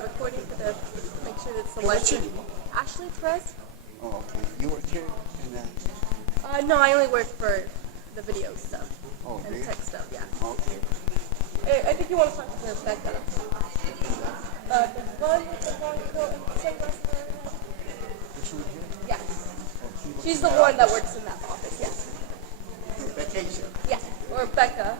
recording for the make sure that it's the Hey, what's live. your name? Ashley Perez. Oh, okay. You work here and No, I only work for the video stuff oh, and there? tech stuff. Yeah. Okay. I think you want to talk to Rebecca. The one with the long coat and sunglasses on her head. This one here? Yeah. Oh, she works She's in the that one that office? works in that office. Yes. Vacation. Yeah. Or Becca.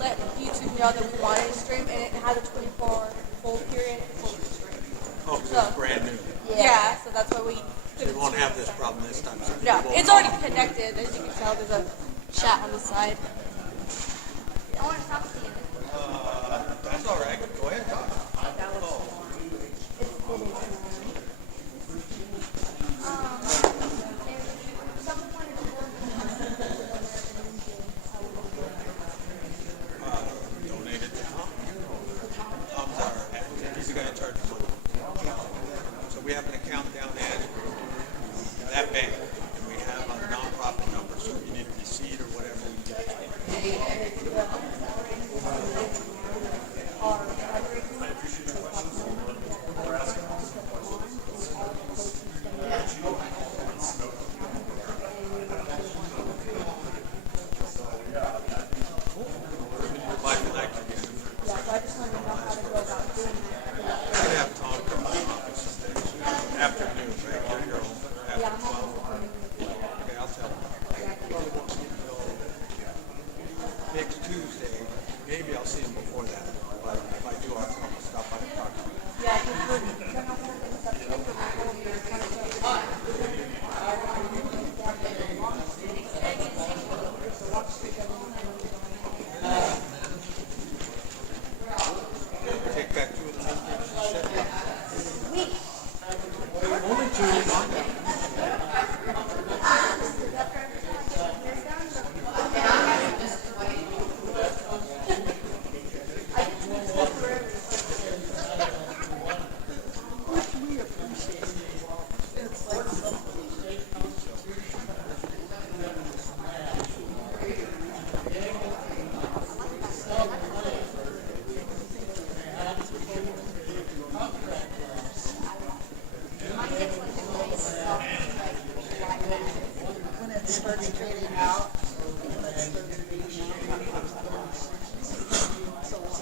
let YouTube know that we wanted to stream, and it had a 24 hold period before we stream. Oh, because it's brand new. Yeah, so that's why we So couldn't you won't stream have this this time. problem this time. So No, people it's will already know. connected. As you can tell, there's a chat on the side. I want to talk to you. That's all right. Go ahead, talk. If someone wanted to work Donate it to Tom. Tom's our advocate. He's going to charge the money. So we have an account down at that bank, and we have a nonprofit number. So if you need a receipt or whatever, we can get it to you. Like again. Yeah, so I just want to know how to go about doing that. I'm going to have Tom come to the office someday. Afternoon, right? You're home Yeah, after I'm 12. Okay, I'll tell him. Next Tuesday, maybe I'll see him before that. But if I do, I'll stop by and talk to him. Yeah, because we're not going to finish up the whole year. Kind of Take back 2 of the main things you said. When it starts trading out, when it starts trading out, so it's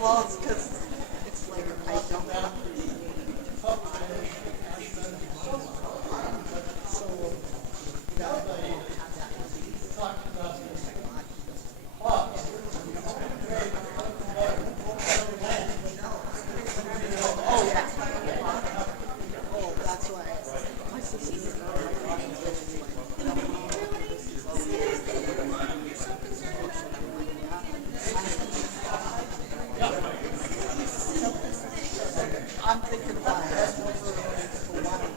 well, it's because it's like I don't have oh yeah. Oh, that's why. My sister's I'm thinking about that for one.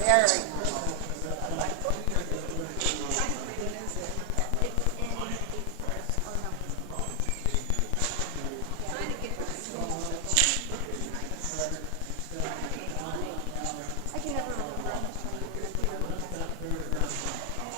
Very nice. I can never remember. I'm just trying to remember.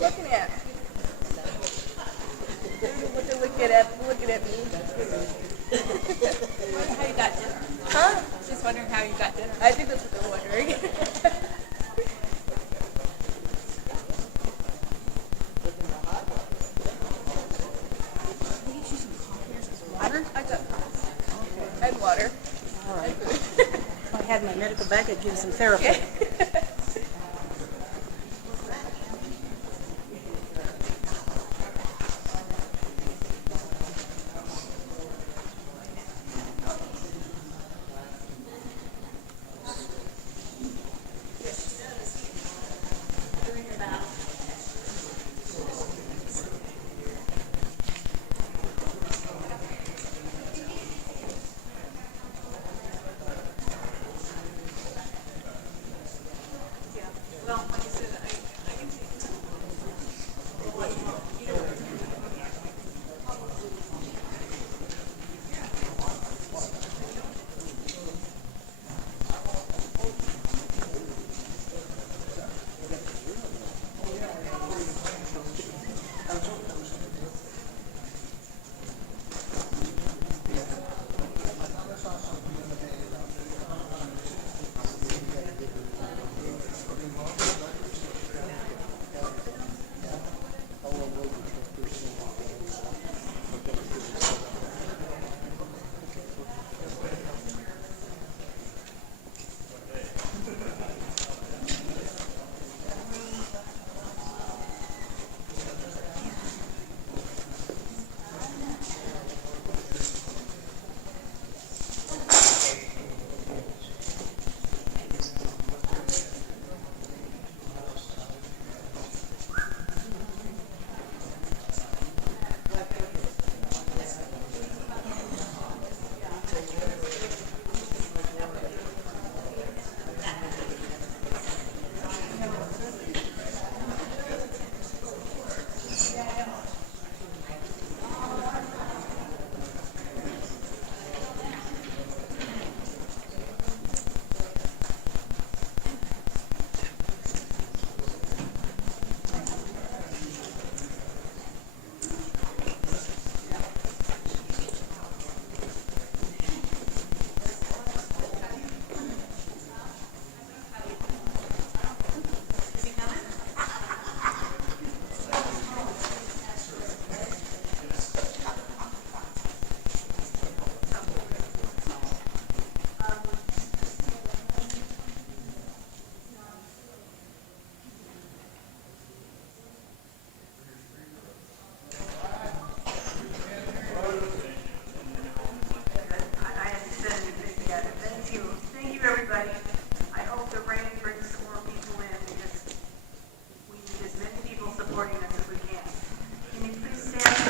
looking at? Looking at me. Wondering how you got dinner. Huh? Just wondering how you got dinner. I think that's what they're wondering. Water? I got and water. All right. And food. If I had my medical bag, I'd give you some therapy.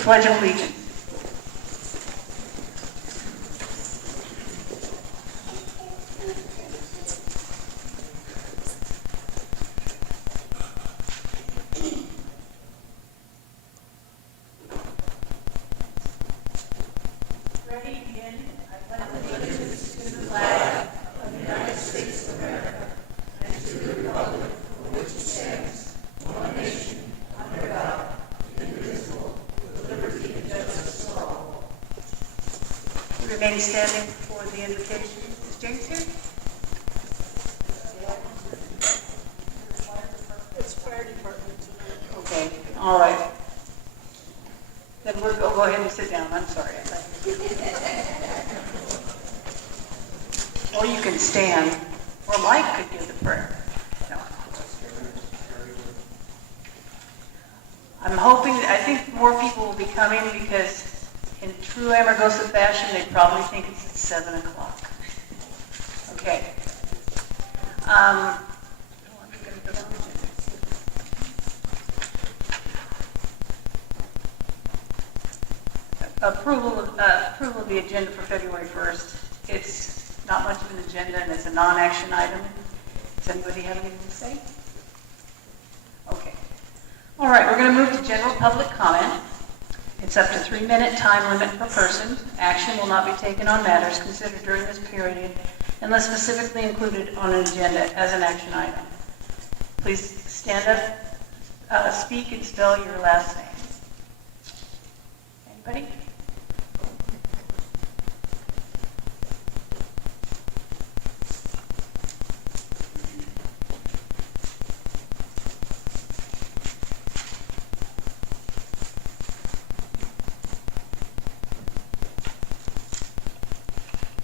Pledge of Allegiance. Ready, begin. I pledge allegiance to the flag of the United States of America and to the republic for which it stands, one nation, under God, indivisible, with liberty and justice for all. We remain standing for the invocation. Is James here? It's fire department. Okay, all right. Then we'll go ahead and sit down. I'm sorry. Or you can stand, or Mike could do the prayer. No. I'm hoping, I think more people will be coming because in true Amargosa fashion, they probably think it's at 7 o'clock. Okay. Approval of the agenda for February 1st. It's not much of an agenda and it's a non-action item. Does anybody have anything to say? Okay. All right, we're going to move to general public comment. It's up to 3-minute time limit per person. Action will not be taken on matters considered during this period unless specifically included on an agenda as an action item. Please stand up speak and spell your last name. Anybody?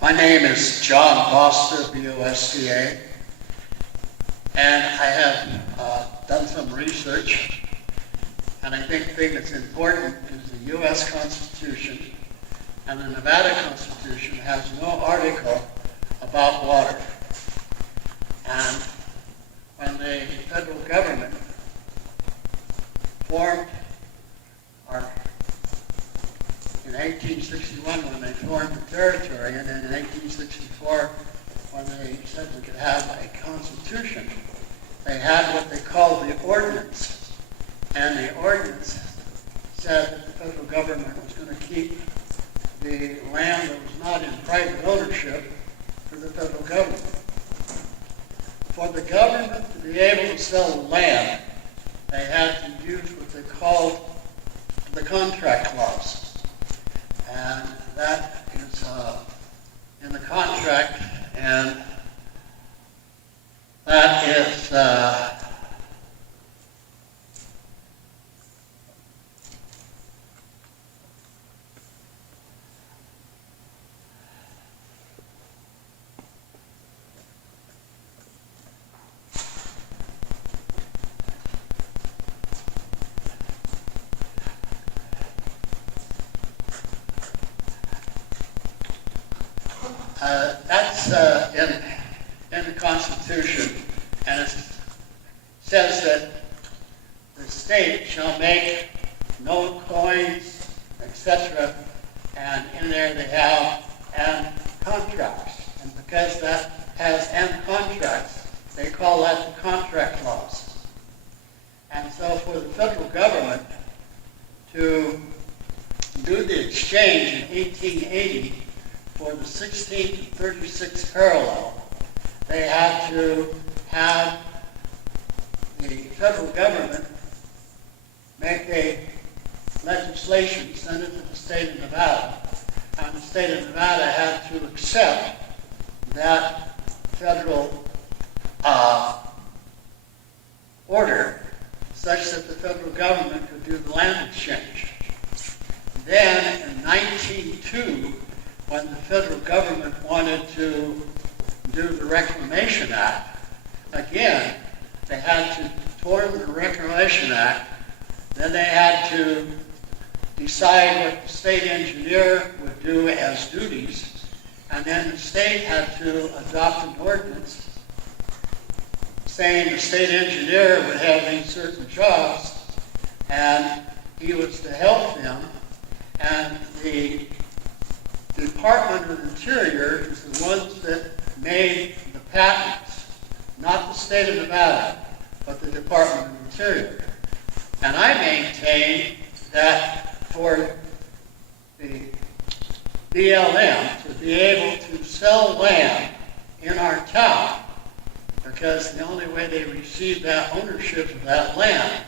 My name is John Boster, B-O-S-C-A, and I have done some research, and I think the thing that's important is the U.S. Constitution and the Nevada Constitution has no article about water. And when the federal government formed in 1861 when they formed the territory, and then in 1864 when they said we could have a constitution, they had what they called the ordinance. And the ordinance said that the federal government was going to keep the land that was not in private ownership for the federal government. For the government to be able to sell land, they had to use what they called the contract clause. And that is in the contract, and that is in the Constitution, and it says that the state shall make no coins, etc. And in there they have and contracts, and because that has and contracts, they call that the contract clause. And so for the federal government to do the exchange in 1880 for the 16th and 36th parallel, they had to have the federal government make a legislation, send it to the state of Nevada, and the state of Nevada had to accept that federal order such that the federal government could do the land exchange. Then in 1902, when the federal government wanted to do the Reclamation Act, again, they had to form the Reclamation Act, then they had to decide what the state engineer would do as duties, and then the state had to adopt an ordinance saying the state engineer would have these certain jobs, and he was to help them, and the Department of Interior is the ones that made the patents, not the state of Nevada, but the Department of Interior. And I maintain that for the BLM to be able to sell land in our town, because the only way they received that ownership of that land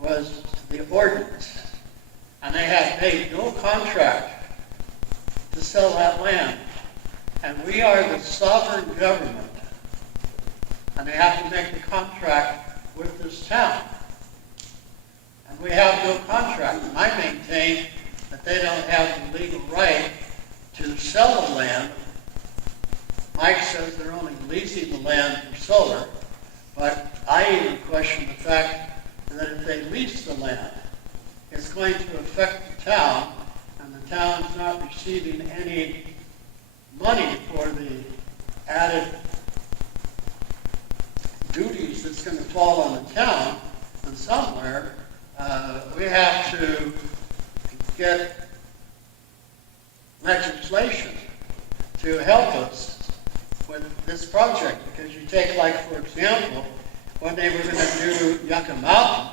was the ordinance. And they had made no contract to sell that land. And we are the sovereign government. And they have to make the contract with this town. And we have no contract. And I maintain that they don't have the legal right to sell the land. Mike says they're only leasing the land for solar, but I even question the fact that if they lease the land, it's going to affect the town, and the town's not receiving any money for the added duties that's going to fall on the town. And somewhere we have to get legislation to help us with this project, because you take, like, for example, when they were going to do Yucca Mountain,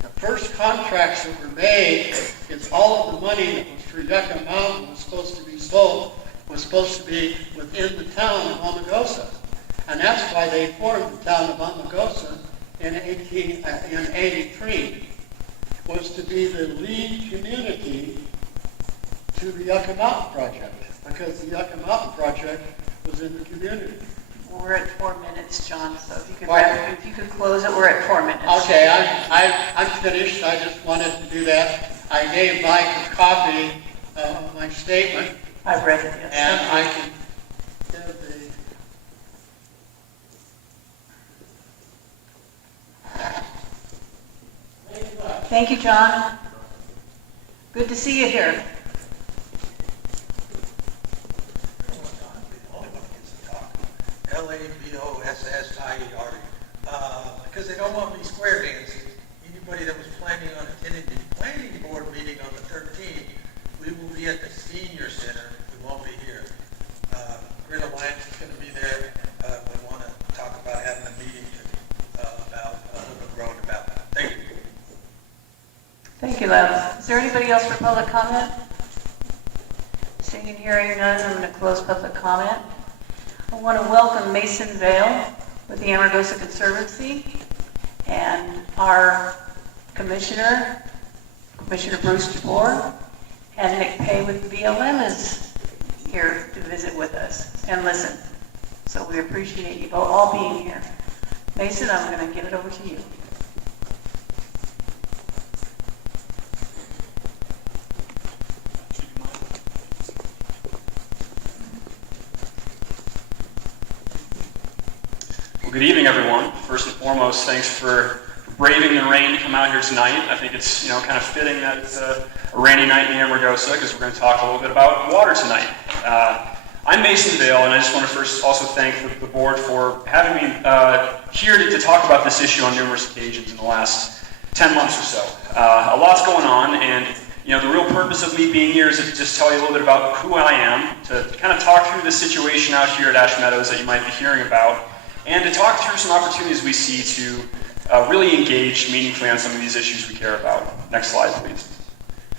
the first contracts that were made is all of the money that was for Yucca Mountain was supposed to be sold, was supposed to be within the town of Amargosa. And that's why they formed the town of Amargosa in 83 was to be the lead community to the Yucca Mountain Project, because the Yucca Mountain Project was in the community. We're at 4 minutes, John, so if you could, Right. if you could close it, we're at 4 minutes. Okay, I'm finished. I just wanted to do that. I gave Mike a copy of my statement, I've read it, yes. and I can give the... Thank you, John. Good to see you here. LABOSSIER. Because they don't want me square dancing. Anybody that was planning on attending the planning board meeting on the 13th, we will be at the senior center. We won't be here. Grid Alliance is going to be there. We want to talk about having a meeting about a little bit growing about that. Thank you. Thank you, Lev. Is there anybody else for public comment? Seeing and hearing none, I'm going to close public comment. I want to welcome Mason Vale with the Amargosa Conservancy, and our Commissioner Bruce DeBoer, and Nick Pay with BLM is here to visit with us and listen. So we appreciate you all being here. Mason, I'm going to give it over to you. Good evening, everyone. First and foremost, thanks for braving the rain to come out here tonight. I think it's kind of fitting that it's a rainy night in Amargosa, because we're going to talk a little bit about water tonight. I'm Mason Vale, and I just want to first also thank the board for having me here to talk about this issue on numerous occasions in the last 10 months or so. A lot's going on, and the real purpose of me being here is to just tell you a little bit about who I am, to kind of talk through the situation out here at Ash Meadows that you might be hearing about, and to talk through some opportunities we see to really engage meaningfully on some of these issues we care about. Next slide, please.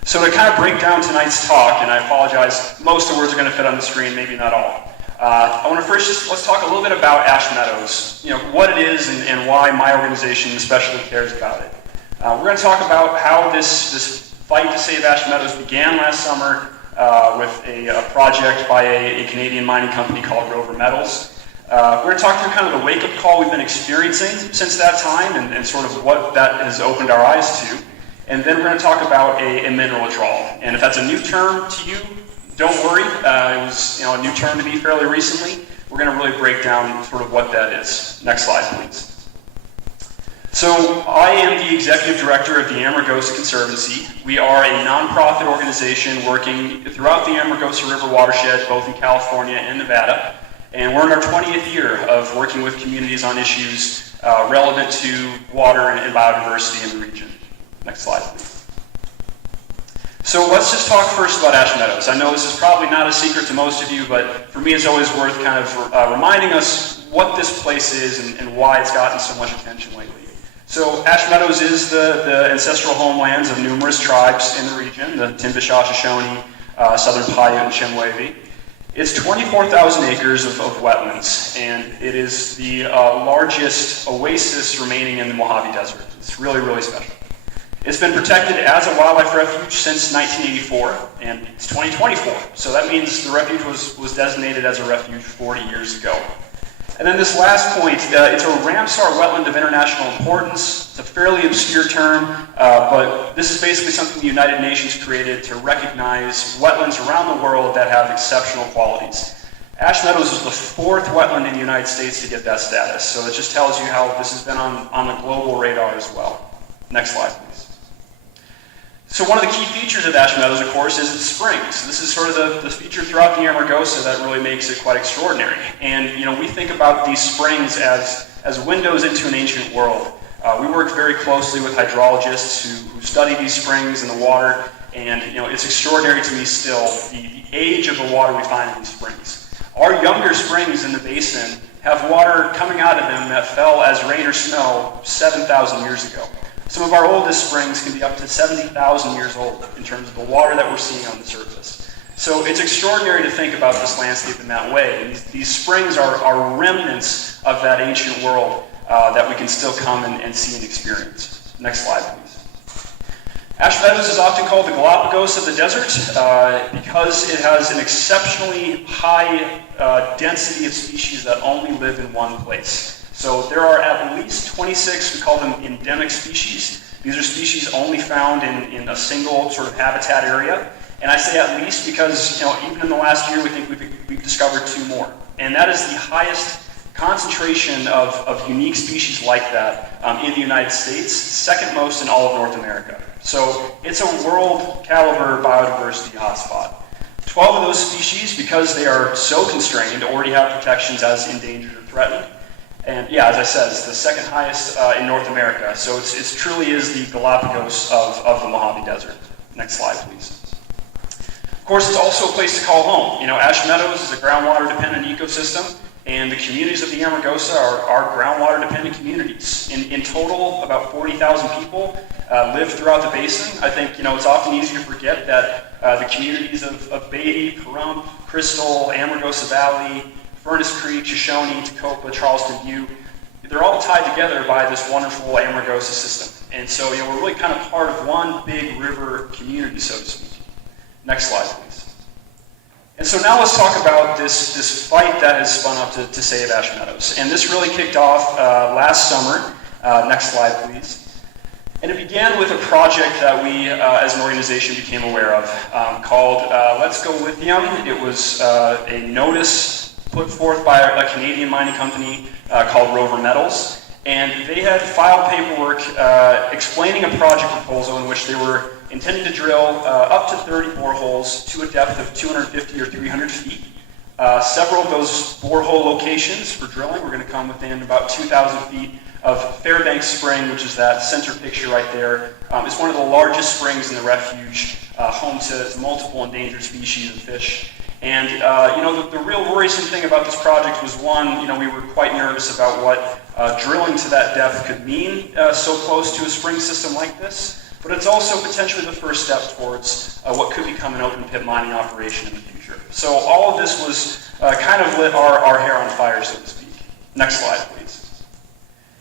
So to kind of break down tonight's talk, and I apologize, most of the words are going to fit on the screen, maybe not all. I want to first let's talk a little bit about Ash Meadows, what it is and why my organization especially cares about it. We're going to talk about how this fight to save Ash Meadows began last summer with a project by a Canadian mining company called Rover Metals. We're going to talk through kind of the wake-up call we've been experiencing since that time and sort of what that has opened our eyes to. And then we're going to talk about a mineral withdrawal. And if that's a new term to you, don't worry. It was a new term to me fairly recently. We're going to really break down sort of what that is. Next slide, please. So I am the executive director of the Amargosa Conservancy. We are a nonprofit organization working throughout the Amargosa River watershed, both in California and Nevada. And we're in our 20th year of working with communities on issues relevant to water and biodiversity in the region. Next slide, please. So let's just talk first about Ash Meadows. I know this is probably not a secret to most of you, but for me it's always worth kind of reminding us what this place is and why it's gotten so much attention lately. So Ash Meadows is the ancestral homelands of numerous tribes in the region, the Tinbishaw, Shoshone, Southern Paiute, and Chemehuevi. It's 24,000 acres of wetlands, and it is the largest oasis remaining in the Mojave Desert. It's really, really special. It's been protected as a wildlife refuge since 1984, and it's 2024. So that means the refuge was designated as a refuge 40 years ago. And then this last point, it's a Ramsar wetland of international importance. It's a fairly obscure term, but this is basically something the United Nations created to recognize wetlands around the world that have exceptional qualities. Ash Meadows is the 4th wetland in the United States to get that status, so it just tells you how this has been on the global radar as well. Next slide, please. So one of the key features of Ash Meadows, of course, is its springs. This is sort of the feature throughout the Amargosa that really makes it quite extraordinary. And we think about these springs as windows into an ancient world. We work very closely with hydrologists who study these springs and the water, and it's extraordinary to me still the age of the water we find in these springs. Our younger springs in the basin have water coming out of them that fell as rain or snow 7,000 years ago. Some of our oldest springs can be up to 70,000 years old in terms of the water that we're seeing on the surface. So it's extraordinary to think about this landscape in that way. And these springs are remnants of that ancient world that we can still come and see and experience. Next slide, please. Ash Meadows is often called the Galapagos of the desert because it has an exceptionally high density of species that only live in one place. So there are at least 26, we call them endemic species. These are species only found in a single sort of habitat area. And I say at least because, even in the last year, we think we've discovered 2 more. And that is the highest concentration of unique species like that in the United States, second most in all of North America. So it's a world caliber biodiversity hotspot. 12 of those species, because they are so constrained, already have protections as endangered or threatened. And yeah, as I said, it's the second highest in North America. So it truly is the Galapagos of the Mojave Desert. Next slide, please. Of course, it's also a place to call home. Ash Meadows is a groundwater-dependent ecosystem, and the communities of the Amargosa are groundwater-dependent communities. In total, about 40,000 people live throughout the basin. I think it's often easy to forget that the communities of Beatty, Pahrump, Crystal, Amargosa Valley, Furnace Creek, Shoshone, Tacoma, Charleston View, they're all tied together by this wonderful Amargosa system. And so we're really kind of part of one big river community, so to speak. Next slide, please. And so now let's talk about this fight that has spun up to save Ash Meadows. And this really kicked off last summer. Next slide, please. And it began with a project that we, as an organization, became aware of called Let's Go Lithium. It was a notice put forth by a Canadian mining company called Rover Metals. And they had filed paperwork explaining a project proposal in which they were intending to drill up to 30 boreholes to a depth of 250 or 300 feet. Several of those borehole locations for drilling were going to come within about 2,000 feet of Fairbanks Spring, which is that center picture right there. It's one of the largest springs in the refuge, home to multiple endangered species of fish. And the real worrisome thing about this project was, one, we were quite nervous about what drilling to that depth could mean so close to a spring system like this. But it's also potentially the first step towards what could become an open pit mining operation in the future. So all of this was kind of lit our hair on fire, so to speak. Next slide, please.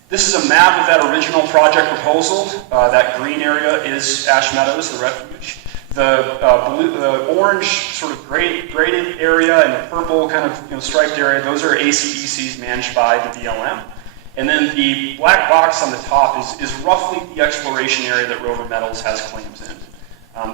This is a map of that original project proposal. That green area is Ash Meadows, the refuge. The orange sort of graded area and the purple kind of striped area, those are ACDCs managed by the BLM. And then the black box on the top is roughly the exploration area that Rover Metals has claims in.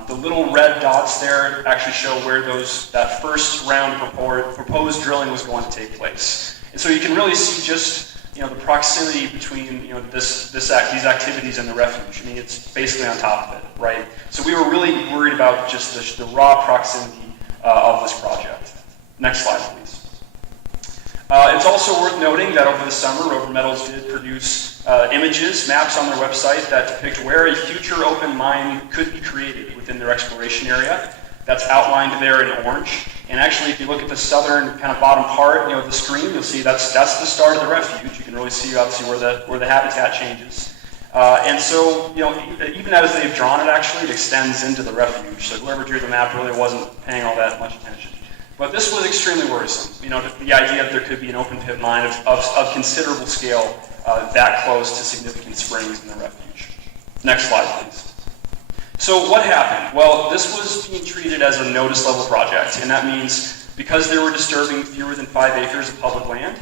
The little red dots there actually show where that first round of proposed drilling was going to take place. And so you can really see just the proximity between these activities and the refuge. I mean, it's basically on top of it, right? So we were really worried about just the raw proximity of this project. Next slide, please. It's also worth noting that over the summer, Rover Metals did produce images, maps on their website that depict where a future open mine could be created within their exploration area. That's outlined there in orange. And actually, if you look at the southern kind of bottom part of the screen, you'll see that's the start of the refuge. You can really see, obviously, where the habitat changes. And so, even as they've drawn it, actually, it extends into the refuge. So whoever drew the map really wasn't paying all that much attention. But this was extremely worrisome. The idea that there could be an open pit mine of considerable scale that close to significant springs in the refuge. Next slide, please. So what happened? Well, this was being treated as a notice level project, and that means because they were disturbing fewer than 5 acres of public land,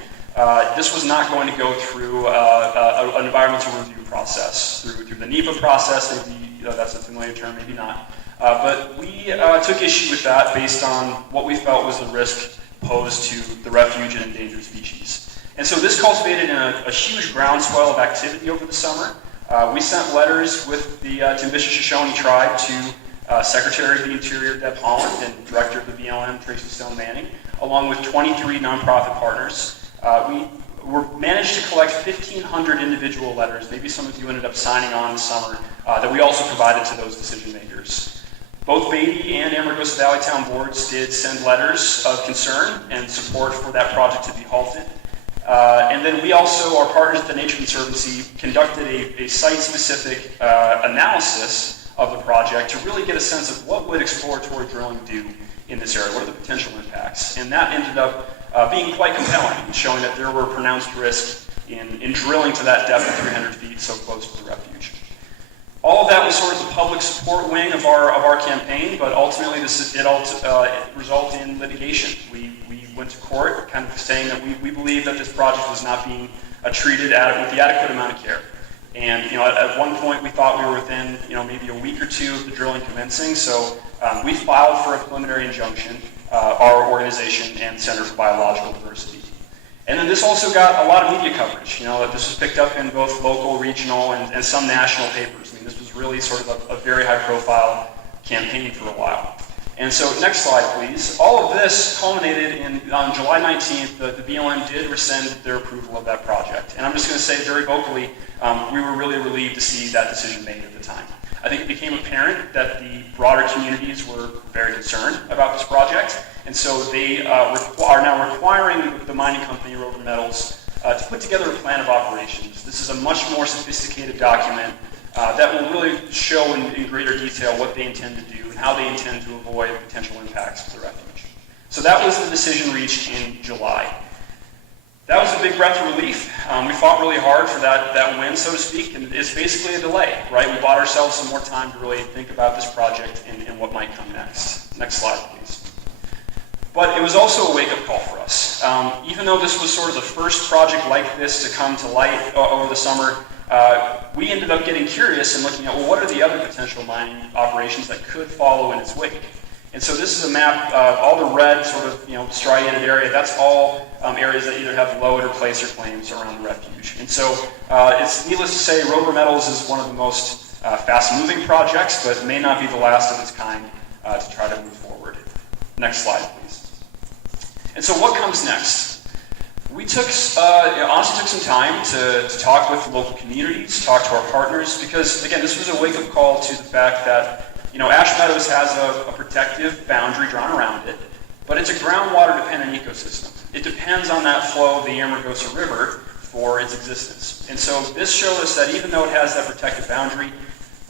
this was not going to go through an environmental review process, through the NEPA process. Maybe that's a familiar term, maybe not. But we took issue with that based on what we felt was the risk posed to the refuge and endangered species. And so this cultivated a huge groundswell of activity over the summer. We sent letters with the Timbisha Shoshone tribe to Secretary of the Interior Deb Holland and Director of the BLM Tracy Stone Manning, along with 23 nonprofit partners. We managed to collect 1,500 individual letters. Maybe some of you ended up signing on this summer that we also provided to those decision makers. Both Beatty and Amargosa Valley Town boards did send letters of concern and support for that project to be halted. And then we also, our partners at the Nature Conservancy, conducted a site-specific analysis of the project to really get a sense of what would exploratory drilling do in this area, what are the potential impacts. And that ended up being quite compelling, showing that there were pronounced risks in drilling to that depth of 300 feet so close to the refuge. All of that was sort of the public support wing of our campaign, but ultimately it resulted in litigation. We went to court kind of saying that we believe that this project was not being treated with the adequate amount of care. And at one point we thought we were within maybe a week or two of the drilling commencing, so we filed for a preliminary injunction, our organization and Center for Biological Diversity. And then this also got a lot of media coverage. This was picked up in both local, regional, and some national papers. I mean, this was really sort of a very high-profile campaign for a while. And so, next slide, please. All of this culminated on July 19th, the BLM did rescind their approval of that project. And I'm just going to say very vocally, we were really relieved to see that decision made at the time. I think it became apparent that the broader communities were very concerned about this project, and so they are now requiring the mining company, Rover Metals, to put together a plan of operations. This is a much more sophisticated document that will really show in greater detail what they intend to do and how they intend to avoid potential impacts to the refuge. So that was the decision reached in July. That was a big breath of relief. We fought really hard for that win, so to speak, and it's basically a delay, right? We bought ourselves some more time to really think about this project and what might come next. Next slide, please. But it was also a wake-up call for us. Even though this was sort of the first project like this to come to light over the summer, we ended up getting curious and looking at, well, what are the other potential mining operations that could follow in its wake? And so this is a map of all the red sort of striated area. That's all areas that either have load or placer claims around the refuge. And so it's needless to say, Rover Metals is one of the most fast-moving projects, but may not be the last of its kind to try to move forward. Next slide, please. And so what comes next? We honestly took some time to talk with the local communities, talk to our partners, because again, this was a wake-up call to the fact that Ash Meadows has a protective boundary drawn around it, but it's a groundwater-dependent ecosystem. It depends on that flow of the Amargosa River for its existence. And so this showed us that even though it has that protective boundary,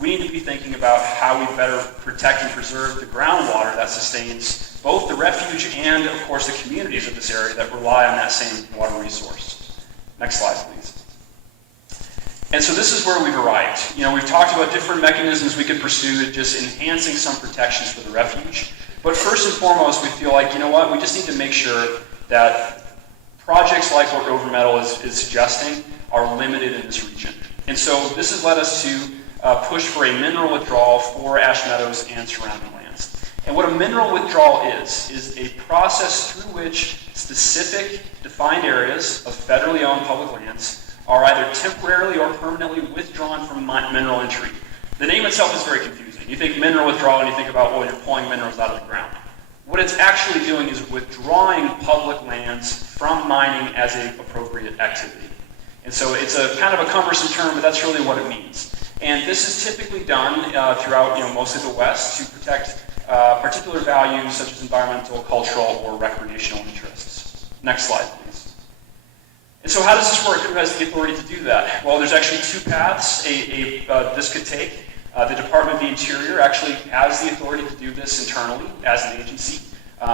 we need to be thinking about how we better protect and preserve the groundwater that sustains both the refuge and, of course, the communities of this area that rely on that same water resource. Next slide, please. And so this is where we've arrived. We've talked about different mechanisms we could pursue, just enhancing some protections for the refuge. But first and foremost, we feel like, we just need to make sure that projects like what Rover Metal is suggesting are limited in this region. And so this has led us to push for a mineral withdrawal for Ash Meadows and surrounding lands. And what a mineral withdrawal is a process through which specific defined areas of federally owned public lands are either temporarily or permanently withdrawn from mineral entry. The name itself is very confusing. You think mineral withdrawal and you think about, well, you're pulling minerals out of the ground. What it's actually doing is withdrawing public lands from mining as an appropriate activity. And so it's a kind of a cumbersome term, but that's really what it means. And this is typically done throughout most of the West to protect particular values such as environmental, cultural, or recreational interests. Next slide, please. And so how does this work? Who has the authority to do that? Well, there's actually two paths this could take. The Department of the Interior actually has the authority to do this internally as an agency.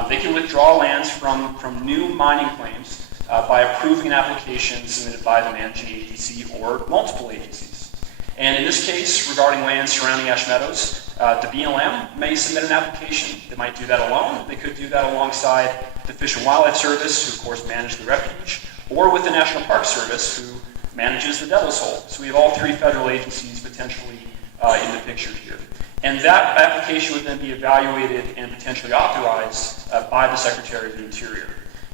They can withdraw lands from new mining claims by approving an application submitted by the managing agency or multiple agencies. And in this case, regarding lands surrounding Ash Meadows, the BLM may submit an application. They might do that alone. They could do that alongside the Fish and Wildlife Service, who of course manage the refuge, or with the National Park Service, who manages the Devil's Hole. So we have all three federal agencies potentially in the picture here. And that application would then be evaluated and potentially authorized by the Secretary of the Interior.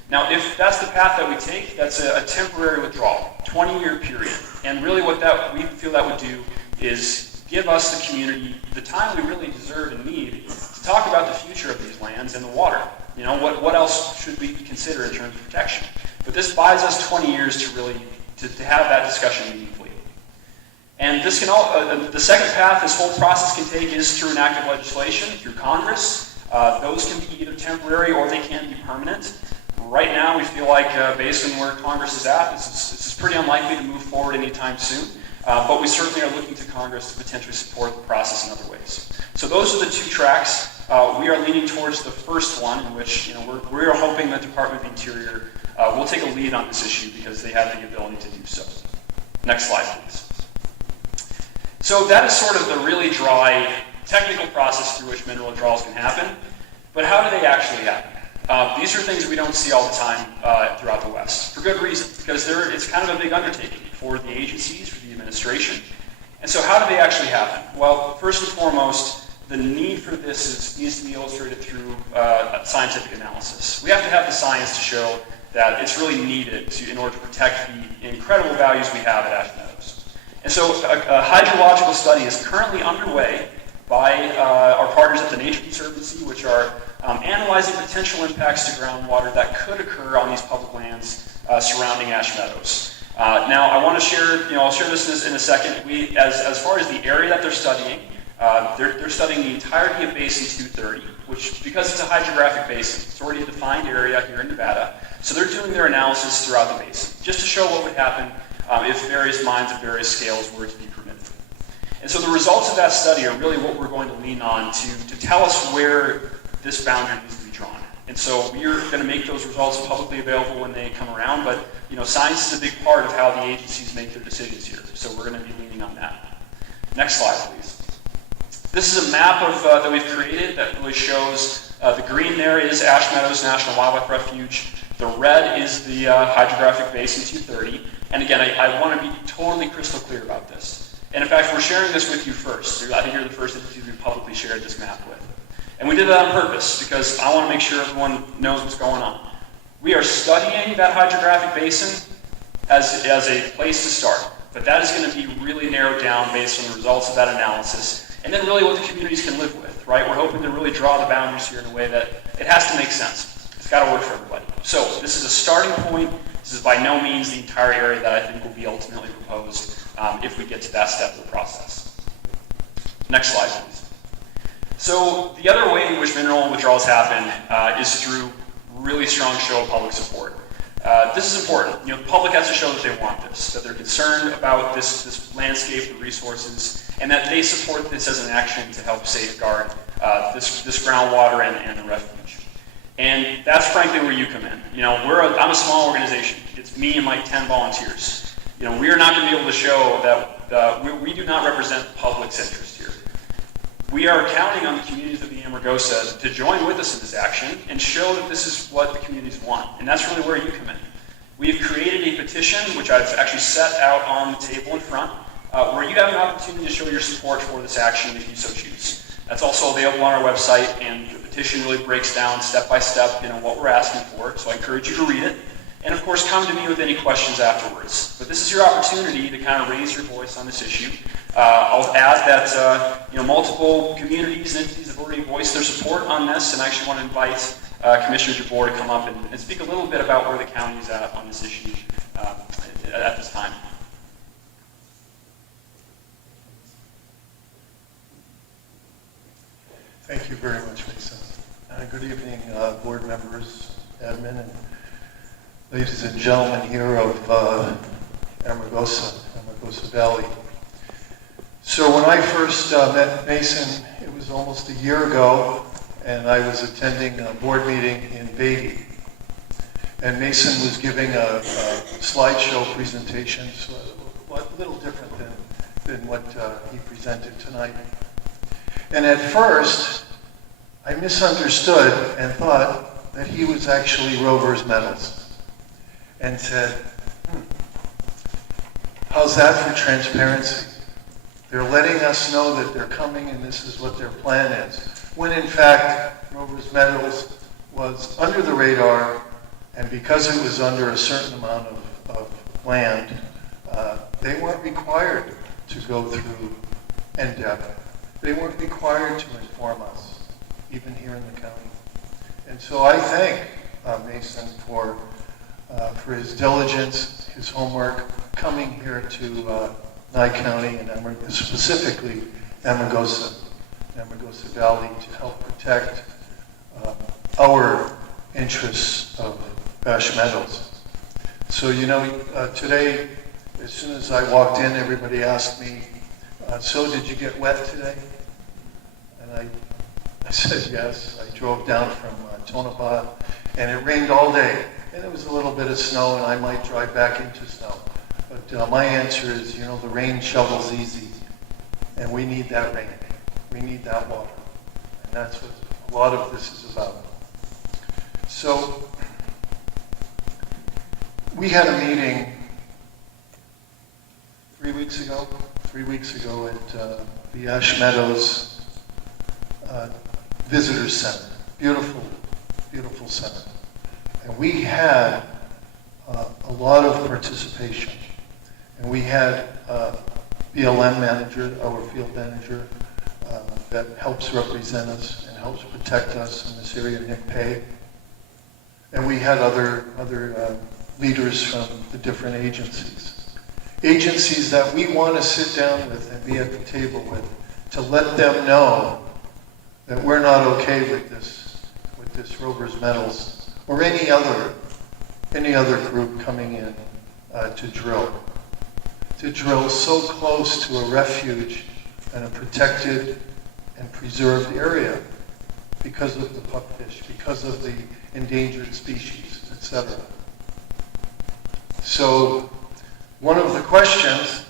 Now, if that's the path that we take, that's a temporary withdrawal, 20-year period. And really what we feel that would do is give us, the community, the time we really deserve and need to talk about the future of these lands and the water. What else should we consider in terms of protection? But this buys us 20 years to really to have that discussion meaningfully. And this can the second path this whole process can take is through an act of legislation, through Congress. Those can be either temporary or they can be permanent. Right now, we feel like, based on where Congress is at, this is pretty unlikely to move forward anytime soon. But we certainly are looking to Congress to potentially support the process in other ways. So those are the two tracks. We are leaning towards the first one, in which we are hoping the Department of the Interior will take a lead on this issue because they have the ability to do so. Next slide, please. So that is sort of the really dry technical process through which mineral withdrawals can happen. But how do they actually happen? These are things we don't see all the time throughout the West, for good reason, because it's kind of a big undertaking for the agencies, for the administration. And so how do they actually happen? Well, first and foremost, the need for this needs to be illustrated through scientific analysis. We have to have the science to show that it's really needed in order to protect the incredible values we have at Ash Meadows. And so a hydrological study is currently underway by our partners at the Nature Conservancy, which are analyzing potential impacts to groundwater that could occur on these public lands surrounding Ash Meadows. Now, I want to share, I'll share this in a second. As far as the area that they're studying, they're studying the entirety of Basin 230, which, because it's a hydrographic basin, it's already a defined area here in Nevada. So they're doing their analysis throughout the basin, just to show what would happen if various mines of various scales were to be permitted. And so the results of that study are really what we're going to lean on to tell us where this boundary needs to be drawn. And so we're going to make those results publicly available when they come around, but science is a big part of how the agencies make their decisions here. So we're going to be leaning on that. Next slide, please. This is a map that we've created that really shows the green there is Ash Meadows National Wildlife Refuge. The red is the hydrographic basin 230. And again, I want to be totally crystal clear about this. And in fact, we're sharing this with you first. So I think you're the first entity we've publicly shared this map with. And we did that on purpose because I want to make sure everyone knows what's going on. We are studying that hydrographic basin as a place to start. But that is going to be really narrowed down based on the results of that analysis. And then really what the communities can live with, right? We're hoping to really draw the boundaries here in a way that it has to make sense. It's got to work for everybody. So this is a starting point. This is by no means the entire area that I think will be ultimately proposed if we get to that step of the process. Next slide, please. So the other way in which mineral withdrawals happen is through really strong show of public support. This is important. The public has to show that they want this, that they're concerned about this landscape, the resources, and that they support this as an action to help safeguard this groundwater and the refuge. And that's frankly where you come in. I'm a small organization. It's me and like 10 volunteers. We are not going to be able to show that we do not represent the public's interest here. We are counting on the communities of the Amargosa to join with us in this action and show that this is what the communities want. And that's really where you come in. We've created a petition, which I've actually set out on the table in front, where you have an opportunity to show your support for this action if you so choose. That's also available on our website, and the petition really breaks down step by step what we're asking for. So I encourage you to read it. And of course, come to me with any questions afterwards. But this is your opportunity to kind of raise your voice on this issue. I'll add that multiple communities and entities have already voiced their support on this, and I actually want to invite Commissioner Jabor to come up and speak a little bit about where the county is at on this issue at this time. Thank you very much, Mason. Good evening, board members, admin, and ladies and gentlemen here of Amargosa Valley. So when I first met Mason, it was almost a year ago, and I was attending a board meeting in Beatty. And Mason was giving a slideshow presentation, so a little different than what he presented tonight. And at first, I misunderstood and thought that he was actually Rover's Metals, and said, how's that for transparency? They're letting us know that they're coming and this is what their plan is. When in fact, Rover's Metals was under the radar, and because it was under a certain amount of land, they weren't required to go through NDEP. They weren't required to inform us, even here in the county. And so I thank Mason for his diligence, his homework, coming here to Nye County and specifically Amargosa Valley to help protect our interests of Ash Meadows. So today, as soon as I walked in, everybody asked me, so did you get wet today? And I said yes. I drove down from Tonopah, and it rained all day. and there was a little bit of snow, and I might drive back into snow. But my answer is, you know, the rain shovels easy, and we need that rain. We need that water. And that's what a lot of this is about. So we had a meeting 3 weeks ago at the Ash Meadows Visitor Center. Beautiful, beautiful center. And we had a lot of participation. And we had BLM manager, our field manager, that helps represent us and helps protect us in this area, Nick Pay. And we had other leaders from the different agencies. Agencies that we want to sit down with and be at the table with to let them know that we're not okay with this Rovers Metals or any other group coming in to drill so close to a refuge and a protected and preserved area because of the pupfish, because of the endangered species, etc. So one of the questions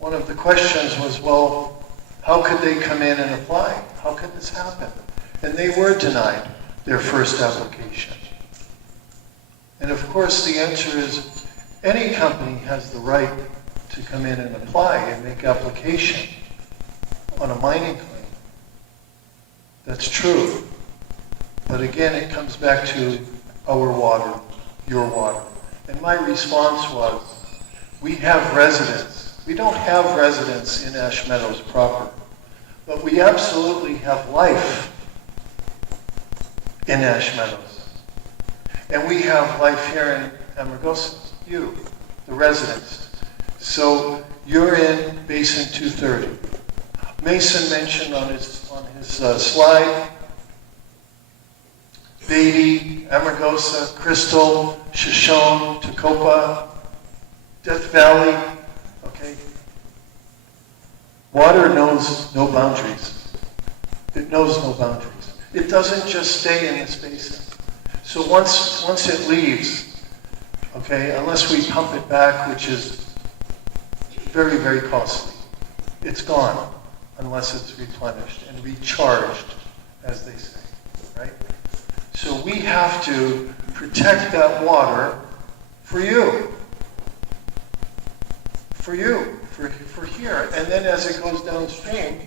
was, well, how could they come in and apply? How could this happen? And they were denied their first application. And of course the answer is any company has the right to come in and apply and make application on a mining claim. That's true. But again, it comes back to our water, your water. And my response was, we have residents. We don't have residents in Ash Meadows proper, but we absolutely have life in Ash Meadows. And we have life here in Amargosa, you, the residents. So you're in Basin 230. Mason mentioned on his slide, Beatty, Amargosa, Crystal, Shoshone, Tacopa, Death Valley, okay? Water knows no boundaries. It knows no boundaries. It doesn't just stay in this basin. So once it leaves, okay, unless we pump it back, which is very, very costly, it's gone unless it's replenished and recharged, as they say, right? So we have to protect that water for you. For you, for here. And then as it goes downstream,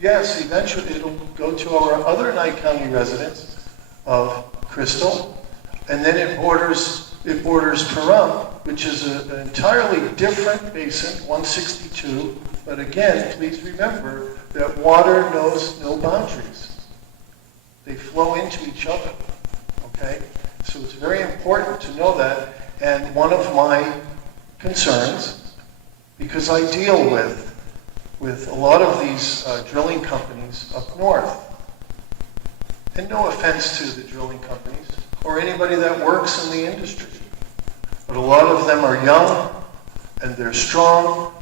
yes, eventually it'll go to our other Nye County residents of Crystal, and then it borders Pahrump, which is an entirely different basin, 162. But again, please remember that water knows no boundaries. They flow into each other, okay? So it's very important to know that. And one of my concerns, because I deal with a lot of these drilling companies up north, and no offense to the drilling companies or anybody that works in the industry, but a lot of them are young and they're strong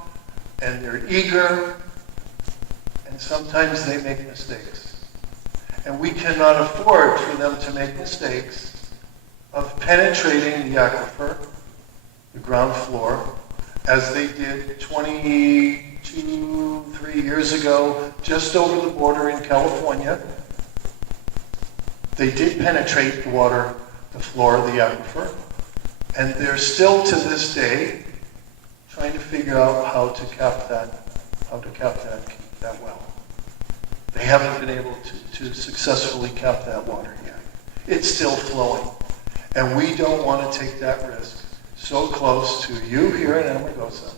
and they're eager, and sometimes they make mistakes. And we cannot afford for them to make mistakes of penetrating the aquifer, the ground floor, as they did 22, 3 years ago, just over the border in California. They did penetrate the water, the floor of the aquifer, and they're still to this day trying to figure out how to cap that well. They haven't been able to successfully cap that water yet. It's still flowing, and we don't want to take that risk so close to you here in Amargosa,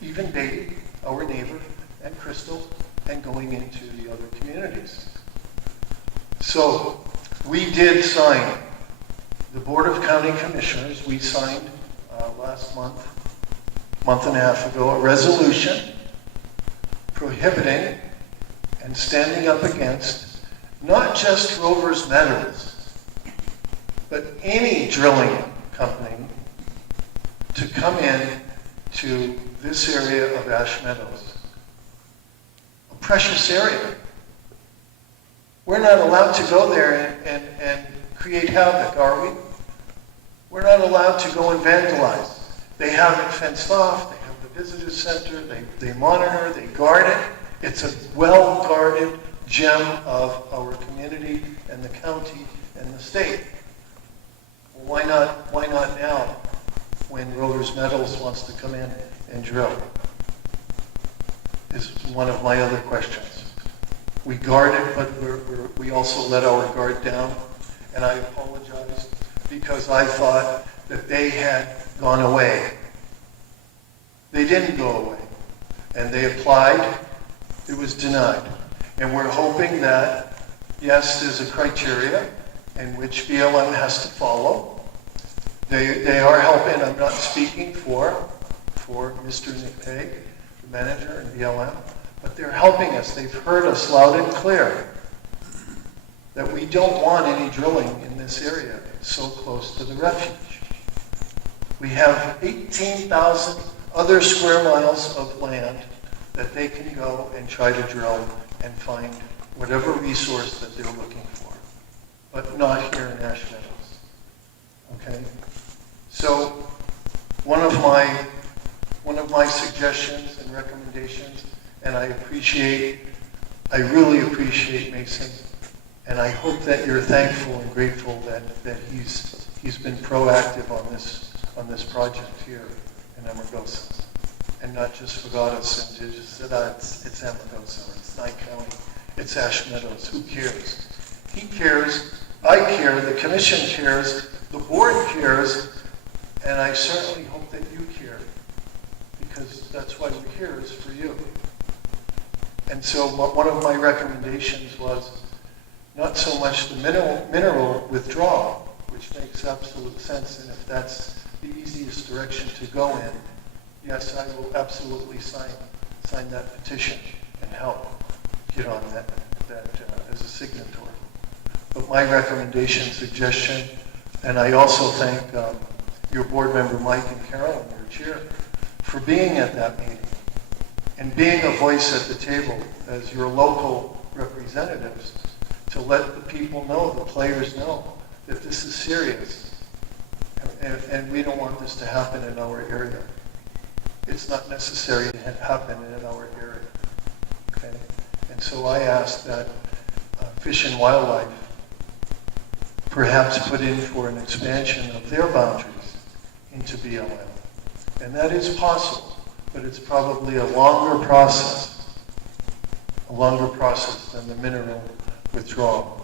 even Beatty, our neighbor, and Crystal, and going into the other communities. So we did sign, the Board of County Commissioners, we signed last month and a half ago, a resolution prohibiting and standing up against not just Rovers Metals, but any drilling company to come in to this area of Ash Meadows. A precious area. We're not allowed to go there and create havoc, are we? We're not allowed to go and vandalize. They have it fenced off, they have the visitor center, they monitor, they guard it. It's a well-guarded gem of our community and the county and the state. Well, why not now when Rovers Metals wants to come in and drill? Is one of my other questions. We guard it, but we also let our guard down. And I apologize because I thought that they had gone away. They didn't go away. And they applied. It was denied. And we're hoping that, yes, there's a criteria in which BLM has to follow. They are helping. I'm not speaking for Mr. Nick Pegg, the manager in BLM, but they're helping us. They've heard us loud and clear that we don't want any drilling in this area so close to the refuge. We have 18,000 other square miles of land that they can go and try to drill and find whatever resource that they're looking for, but not here in Ash Meadows. Okay? So one of my suggestions and recommendations, and I really appreciate Mason, and I hope that you're thankful and grateful that he's been proactive on this project here in Amargosa, and not just forgot us and just said, it's Amargosa, it's Nye County, it's Ash Meadows, who cares? He cares, I care, the commission cares, the board cares, and I certainly hope that you care, because that's why we're here, is for you. And so one of my recommendations was not so much the mineral withdrawal, which makes absolute sense, and if that's the easiest direction to go in, yes, I will absolutely sign that petition and help get on that as a signatory. But my recommendation, suggestion, and I also thank your board member Mike and Carolyn, your chair, for being at that meeting and being a voice at the table as your local representatives to let the people know, the players know, that this is serious. And we don't want this to happen in our area. It's not necessary to happen in our area. Okay? And so I ask that Fish and Wildlife perhaps put in for an expansion of their boundaries into BLM. And that is possible, but it's probably a longer process than the mineral withdrawal.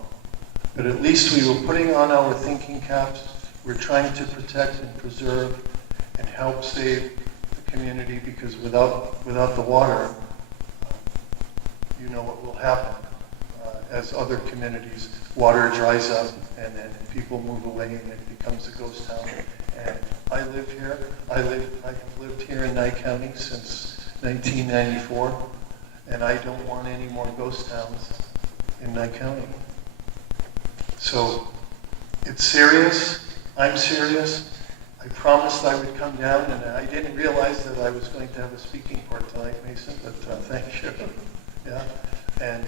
But at least we were putting on our thinking caps. We're trying to protect and preserve and help save the community, because without the water, you know what will happen. As other communities, water dries up and then people move away and it becomes a ghost town. And I live here. I have lived here in Nye County since 1994, and I don't want any more ghost towns in Nye County. So it's serious. I'm serious. I promised I would come down, and I didn't realize that I was going to have a speaking part tonight, Mason, but thank you. Yeah, and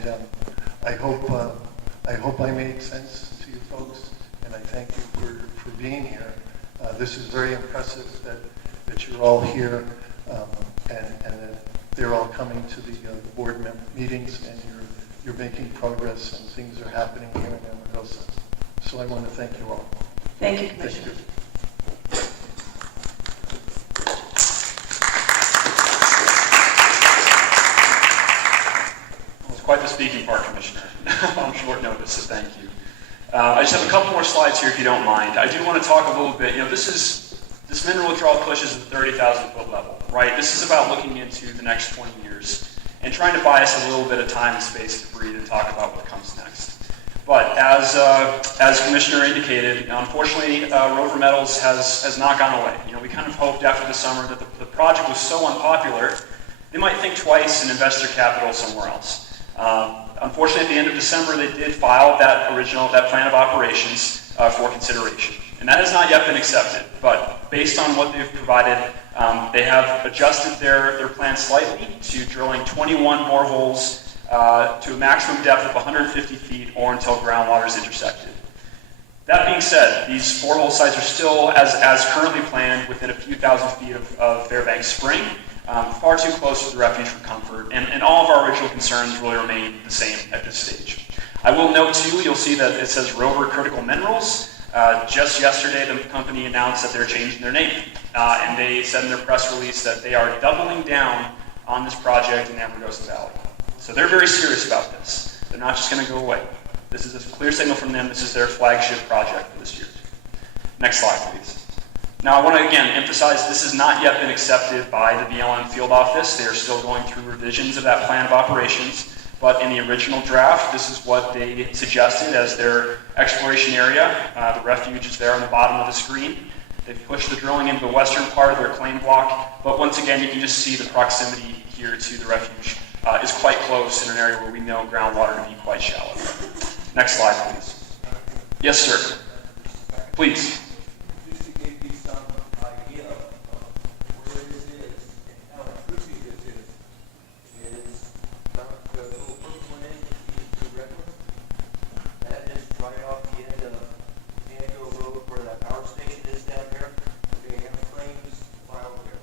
I hope I made sense to you folks, and I thank you for being here. This is very impressive that you're all here, and that they're all coming to the board meetings, and you're making progress, and things are happening here in Amargosa. So I want to thank you all. Thank you, Commissioner. Thank you. Quite the speaking part, Commissioner, on short notice, so thank you. I just have a couple more slides here, if you don't mind. I do want to talk a little bit, this mineral withdrawal pushes the 30,000 foot level, right? This is about looking into the next 20 years and trying to buy us a little bit of time and space to breathe and talk about what comes next. But as Commissioner indicated, unfortunately, Rover Metals has not gone away. We kind of hoped after the summer that the project was so unpopular, they might think twice and invest their capital somewhere else. Unfortunately, at the end of December, they did file that plan of operations for consideration. And that has not yet been accepted, but based on what they've provided, they have adjusted their plan slightly to drilling 21 boreholes to a maximum depth of 150 feet or until groundwater is intersected. That being said, these borehole sites are still, as currently planned, within a few thousand feet of Fairbanks Spring, far too close to the refuge for comfort, and all of our original concerns really remain the same at this stage. I will note too, you'll see that it says Rover Critical Minerals. Just yesterday, the company announced that they're changing their name, and they said in their press release that they are doubling down on this project in Amargosa Valley. So they're very serious about this. They're not just going to go away. This is a clear signal from them. This is their flagship project for this year. Next slide, please. Now, I want to again emphasize this has not yet been accepted by the BLM field office. They are still going through revisions of that plan of operations. But in the original draft, this is what they suggested as their exploration area. The refuge is there on the bottom of the screen. They've pushed the drilling into the western part of their claim block. But once again, you can just see the proximity here to the refuge is quite close in an area where we know groundwater to be quite shallow. Next slide, please. Yes, sir. Please. Just to give you some idea of where this is and how intrusive this is the little first one in the Redwood. That is right off the end of Danville Road where that power station is down there. They have claims filed there.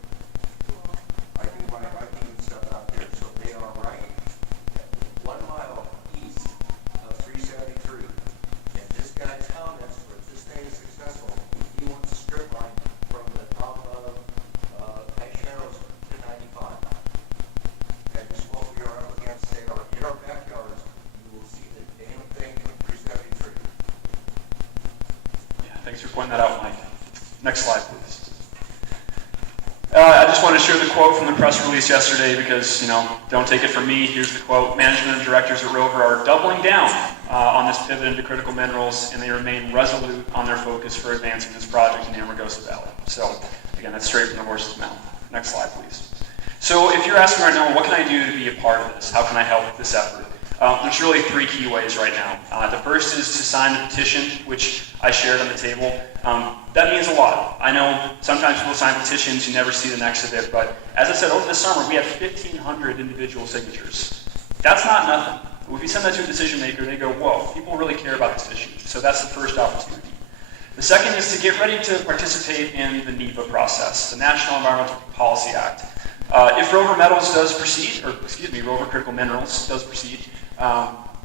I do my hiking and stuff out there, so they are right 1 mile east of 373. And this guy's comments, for if this thing is successful, he wants a strip line from the top of Ash Meadows to 95. And this is what we are up against. They are in our backyards. You will see the damn thing from 373. Yeah, thanks for pointing that out, Mike. Next slide, please. I just want to share the quote from the press release yesterday because, don't take it from me. Here's the quote. Management and directors at Rover are doubling down on this pivot into critical minerals, and they remain resolute on their focus for advancing this project in the Amargosa Valley. So, again, that's straight from the horse's mouth. Next slide, please. So if you're asking right now, what can I do to be a part of this? How can I help this effort? There's really 3 key ways right now. The first is to sign the petition, which I shared on the table. That means a lot. I know sometimes people sign petitions, you never see the next of it, but as I said, over the summer, we had 1,500 individual signatures. That's not nothing. If you send that to a decision maker, they go, whoa, people really care about this issue. So that's the first opportunity. The second is to get ready to participate in the NEPA process, the National Environmental Policy Act. If Rover Metals does proceed, Rover Critical Minerals does proceed,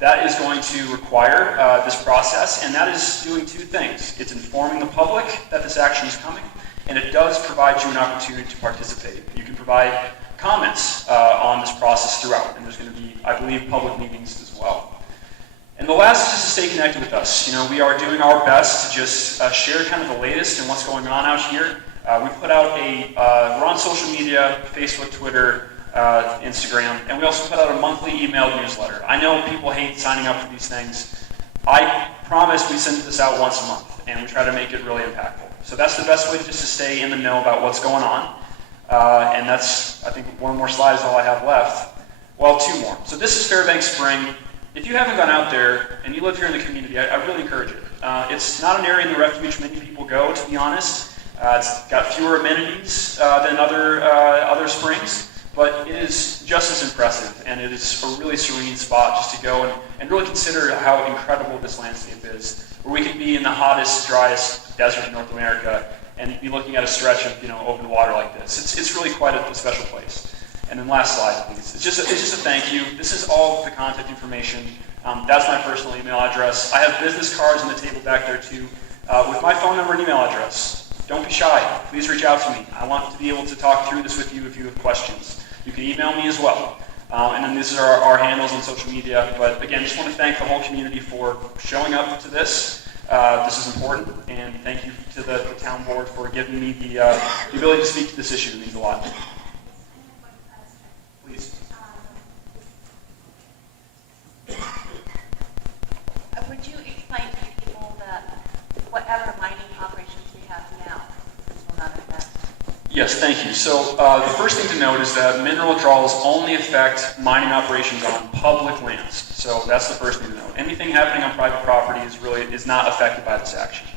that is going to require this process, and that is doing 2 things. It's informing the public that this action is coming, and it does provide you an opportunity to participate. You can provide comments on this process throughout, and there's going to be, I believe, public meetings as well. And the last is just to stay connected with us. We are doing our best to just share kind of the latest and what's going on out here. We put out we're on social media, Facebook, Twitter, Instagram, and we also put out a monthly emailed newsletter. I know people hate signing up for these things. I promise we send this out once a month, and we try to make it really impactful. So that's the best way just to stay in the know about what's going on. And that's, I think, 1 more slide is all I have left. Well, 2 more. So this is Fairbanks Spring. If you haven't gone out there and you live here in the community, I really encourage it. It's not an area in the refuge many people go, to be honest. It's got fewer amenities than other springs. But it is just as impressive, and it is a really serene spot just to go and really consider how incredible this landscape is, where we could be in the hottest, driest desert in North America and be looking at a stretch of, open water like this. It's really quite a special place. And then last slide, please. It's just a thank you. This is all of the contact information. That's my personal email address. I have business cards on the table back there too, with my phone number and email address. Don't be shy. Please reach out to me. I want to be able to talk through this with you if you have questions. You can email me as well. And then these are our handles on social media. But again, just want to thank the whole community for showing up to this. This is important. And thank you to the town board for giving me the ability to speak to this issue. It means a lot. Please. Would you explain to people that whatever mining operations we have now, this will not affect? Yes, thank you. So the first thing to note is that mineral withdrawals only affect mining operations on public lands. So that's the first thing to note. Anything happening on private property is not affected by this action.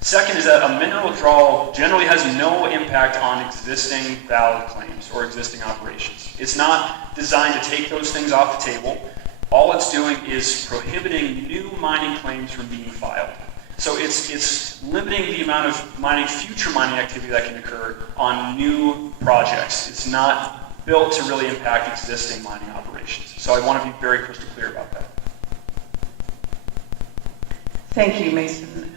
Second is that a mineral withdrawal generally has no impact on existing valid claims or existing operations. It's not designed to take those things off the table. All it's doing is prohibiting new mining claims from being filed. So it's limiting the amount of future mining activity that can occur on new projects. It's not built to really impact existing mining operations. So I want to be very crystal clear about that. Thank you, Mason.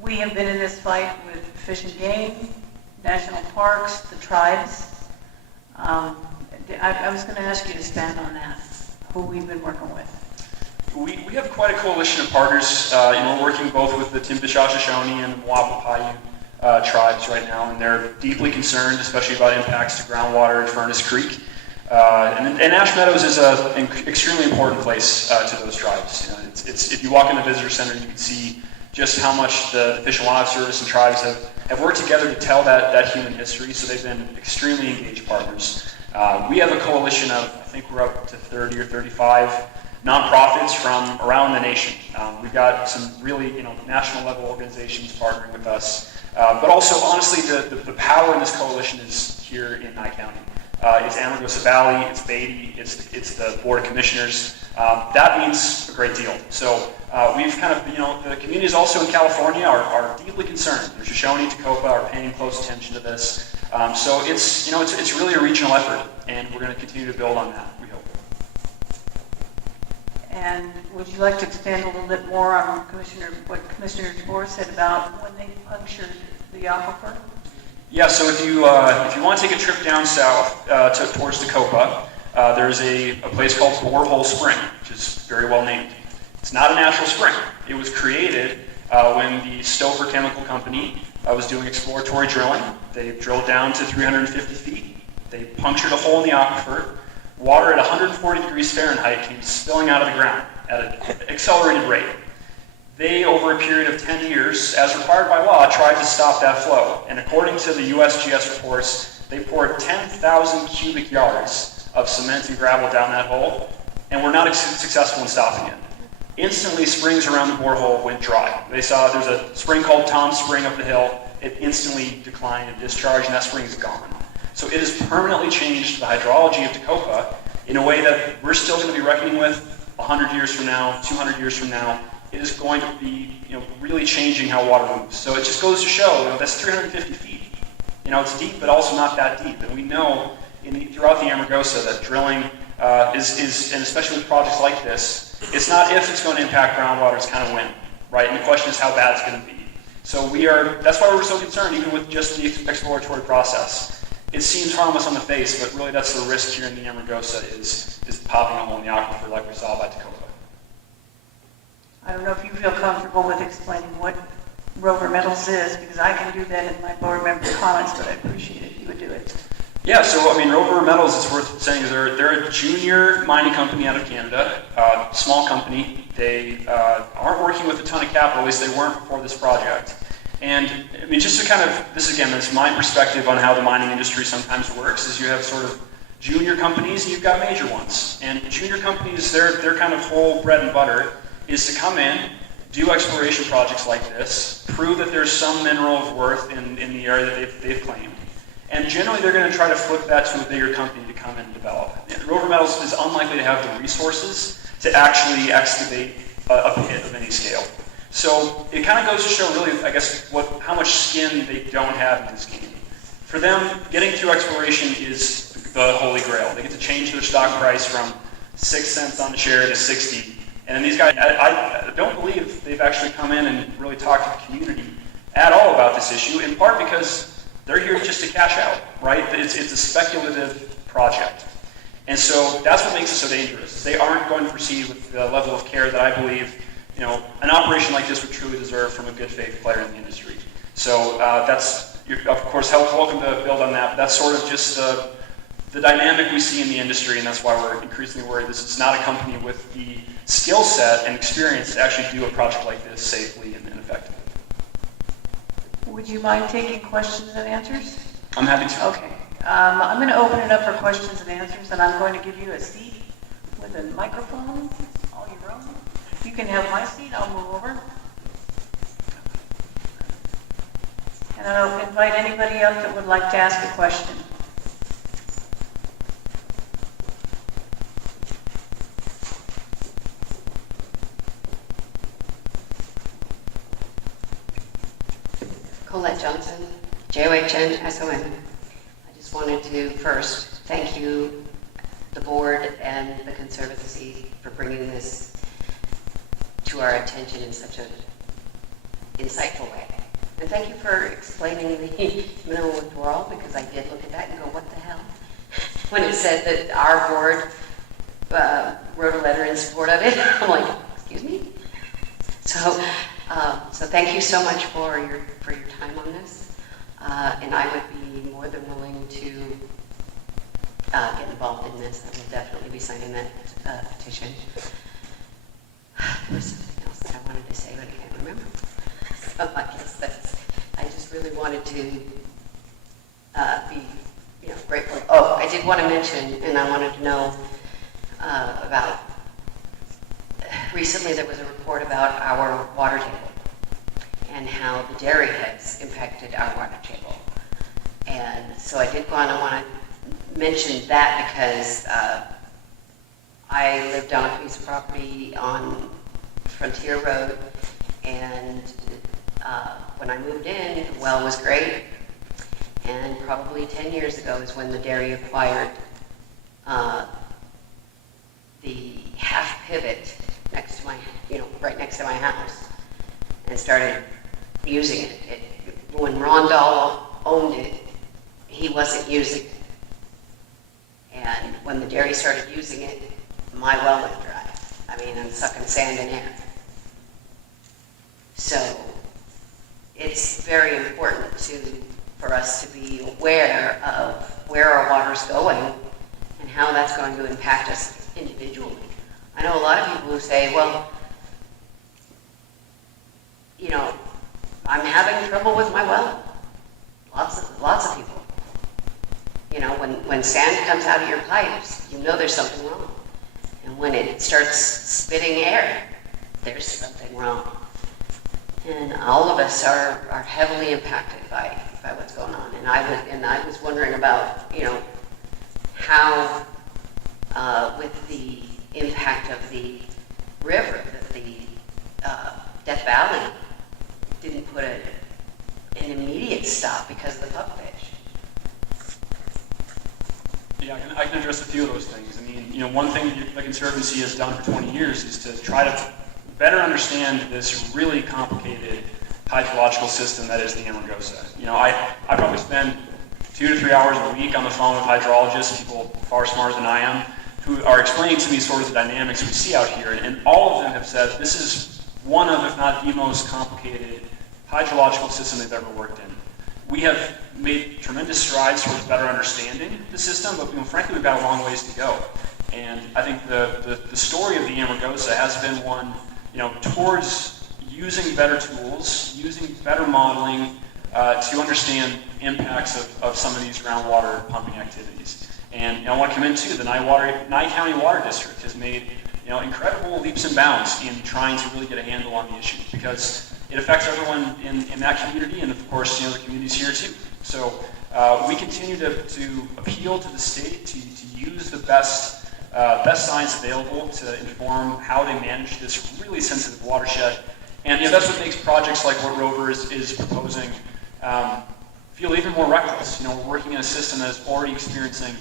We have been in this fight with Fish and Game, national parks, the tribes. I was going to ask you to expand on that, who we've been working with. We have quite a coalition of partners. We're working both with the Timbisha-Shoshone and the Wapapayu tribes right now, and they're deeply concerned, especially about impacts to groundwater at Furnace Creek. And Ash Meadows is an extremely important place to those tribes. If you walk in the visitor center, you can see just how much the Fish and Wildlife Service and tribes have worked together to tell that human history, so they've been extremely engaged partners. We have a coalition of, I think we're up to 30 or 35 nonprofits from around the nation. We've got some really, national level organizations partnering with us. But also, honestly, the power in this coalition is here in Nye County. It's Amargosa Valley, it's Beatty, it's the Board of Commissioners. That means a great deal. So we've kind of, the communities also in California are deeply concerned. The Shoshone, Tecopa are paying close attention to this. So it's really a regional effort, and we're going to continue to build on that, we hope. And would you like to expand a little bit more on what Commissioner DeBoer said about when they punctured the aquifer? Yeah, so if you want to take a trip down south towards Tecopa, there's a place called Borehole Spring, which is very well named. It's not a natural spring. It was created when the Stouffer Chemical Company was doing exploratory drilling. They drilled down to 350 feet. They punctured a hole in the aquifer. Water at 140 degrees Fahrenheit came spilling out of the ground at an accelerated rate. They, over a period of 10 years, as required by law, tried to stop that flow. And according to the USGS reports, they poured 10,000 cubic yards of cement and gravel down that hole, and were not successful in stopping it. Instantly, springs around the borehole went dry. They saw there's a spring called Tom Spring up the hill. It instantly declined and discharged, and that spring is gone. So it has permanently changed the hydrology of Tecopa in a way that we're still going to be reckoning with 100 years from now, 200 years from now. It is going to be, really changing how water moves. So it just goes to show, that's 350 feet. It's deep, but also not that deep. And we know throughout the Amargosa that drilling is, and especially with projects like this, it's not if it's going to impact groundwater, it's kind of when, right? And the question is how bad it's going to be. So that's why we're so concerned, even with just the exploratory process. It seems harmless on the face, but really that's the risk here in the Amargosa is popping a hole in the aquifer like we saw by Tecopa. I don't know if you feel comfortable with explaining what Rover Metals is, because I can do that in my board member comments, but I appreciate it if you would do it. Yeah, so Rover Metals, it's worth saying, they're a junior mining company out of Canada, small company. They aren't working with a ton of capital, at least they weren't before this project. And just to kind of, that's my perspective on how the mining industry sometimes works, is you have sort of junior companies and you've got major ones. And junior companies, their kind of whole bread and butter is to come in, do exploration projects like this, prove that there's some mineral of worth in the area that they've claimed. And generally they're going to try to flip that to a bigger company to come in and develop. And Rover Metals is unlikely to have the resources to actually excavate a pit of any scale. So it kind of goes to show really, I guess, how much skin they don't have in this game. For them, getting to exploration is the holy grail. They get to change their stock price from 6 cents on the share to 60. And then these guys, I don't believe they've actually come in and really talked to the community at all about this issue, in part because they're here just to cash out, right? It's a speculative project. And so that's what makes it so dangerous. They aren't going to proceed with the level of care that I believe an operation like this would truly deserve from a good faith player in the industry. So you're of course welcome to build on that, but that's sort of just the dynamic we see in the industry, and that's why we're increasingly worried this is not a company with the skill set and experience to actually do a project like this safely and effectively. Would you mind taking questions and answers? I'm happy to. Okay. I'm going to open it up for questions and answers, and I'm going to give you a seat with a microphone, all your own. You can have my seat, I'll move over. And I'll invite anybody up that would like to ask a question. Colette Johnson, Johnsson. I just wanted to first thank you, the board and the Conservancy, for bringing this to our attention in such an insightful way. And thank you for explaining the mineral withdrawal, because I did look at that and go, what the hell? When it said that our board wrote a letter in support of it, I'm like, excuse me? So thank you so much for your time on this. And I would be more than willing to get involved in this. I will definitely be signing that petition. There was something else that I wanted to say, but I can't remember. So I guess I just really wanted to be grateful. Oh, I did want to mention, and I wanted to know about, recently there was a report about our water table and how the dairy has impacted our water table. And so I did want to mention that because I lived on a piece of property on Frontier Road, and when I moved in, the well was great, and probably 10 years ago is when the dairy acquired the half pivot next to my, right next to my house, and started using it. When Ron Dahl owned it, he wasn't using it. And when the dairy started using it, my well went dry. I mean, I'm sucking sand and air. So it's very important for us to be aware of where our water's going and how that's going to impact us individually. I know a lot of people who say, well, I'm having trouble with my well. Lots of people. When sand comes out of your pipes, there's something wrong. And when it starts spitting air, there's something wrong. And all of us are heavily impacted by what's going on. And I was wondering about, how with the impact of the river, that the Death Valley didn't put an immediate stop because of the pupfish. Yeah, I can address a few of those things. I mean, one thing the Conservancy has done for 20 years is to try to better understand this really complicated hydrological system that is the Amargosa. I probably spend 2 to 3 hours a week on the phone with hydrologists, people far smarter than I am, who are explaining to me sort of the dynamics we see out here. And all of them have said this is one of, if not the most complicated hydrological system they've ever worked in. We have made tremendous strides towards better understanding the system, but frankly, we've got a long ways to go. And I think the story of the Amargosa has been one, towards using better tools, using better modeling to understand impacts of some of these groundwater pumping activities. And I want to commend too, the Nye County Water District has made incredible leaps and bounds in trying to really get a handle on the issue, because it affects everyone in that community, and of course, the communities here too. So we continue to appeal to the state to use the best science available to inform how they manage this really sensitive watershed. And that's what makes projects like what Rover is proposing feel even more reckless. We're working in a system that is already experiencing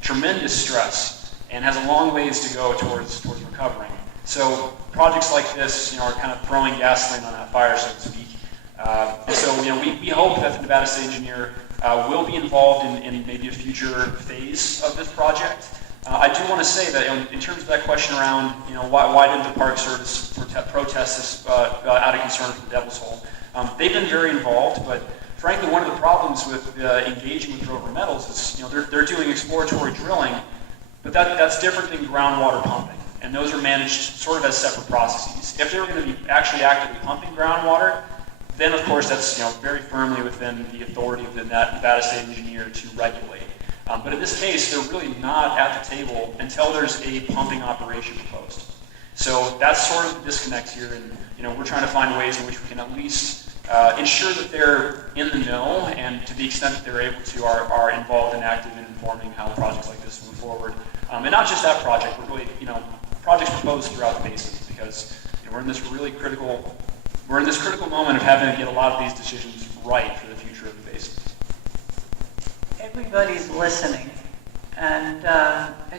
tremendous stress and has a long ways to go towards recovering. So projects like this, are kind of throwing gasoline on that fire, so to speak. And so, we hope that the Nevada State Engineer will be involved in maybe a future phase of this project. I do want to say that in terms of that question around, why didn't the Park Service protest this out of concern for the Devil's Hole? They've been very involved, but frankly, one of the problems with engaging with Rover Metals is, they're doing exploratory drilling, but that's different than groundwater pumping. And those are managed sort of as separate processes. If they were going to be actually actively pumping groundwater, then of course that's very firmly within the authority of the Nevada State Engineer to regulate. But in this case, they're really not at the table until there's a pumping operation proposed. So that's sort of the disconnect here, and we're trying to find ways in which we can at least ensure that they're in the know, and to the extent that they're able to, are involved and active in informing how projects like this move forward. And not just that project, but really, projects proposed throughout the basin, because we're in this critical moment of having to get a lot of these decisions right for the future of the basin. Everybody's listening and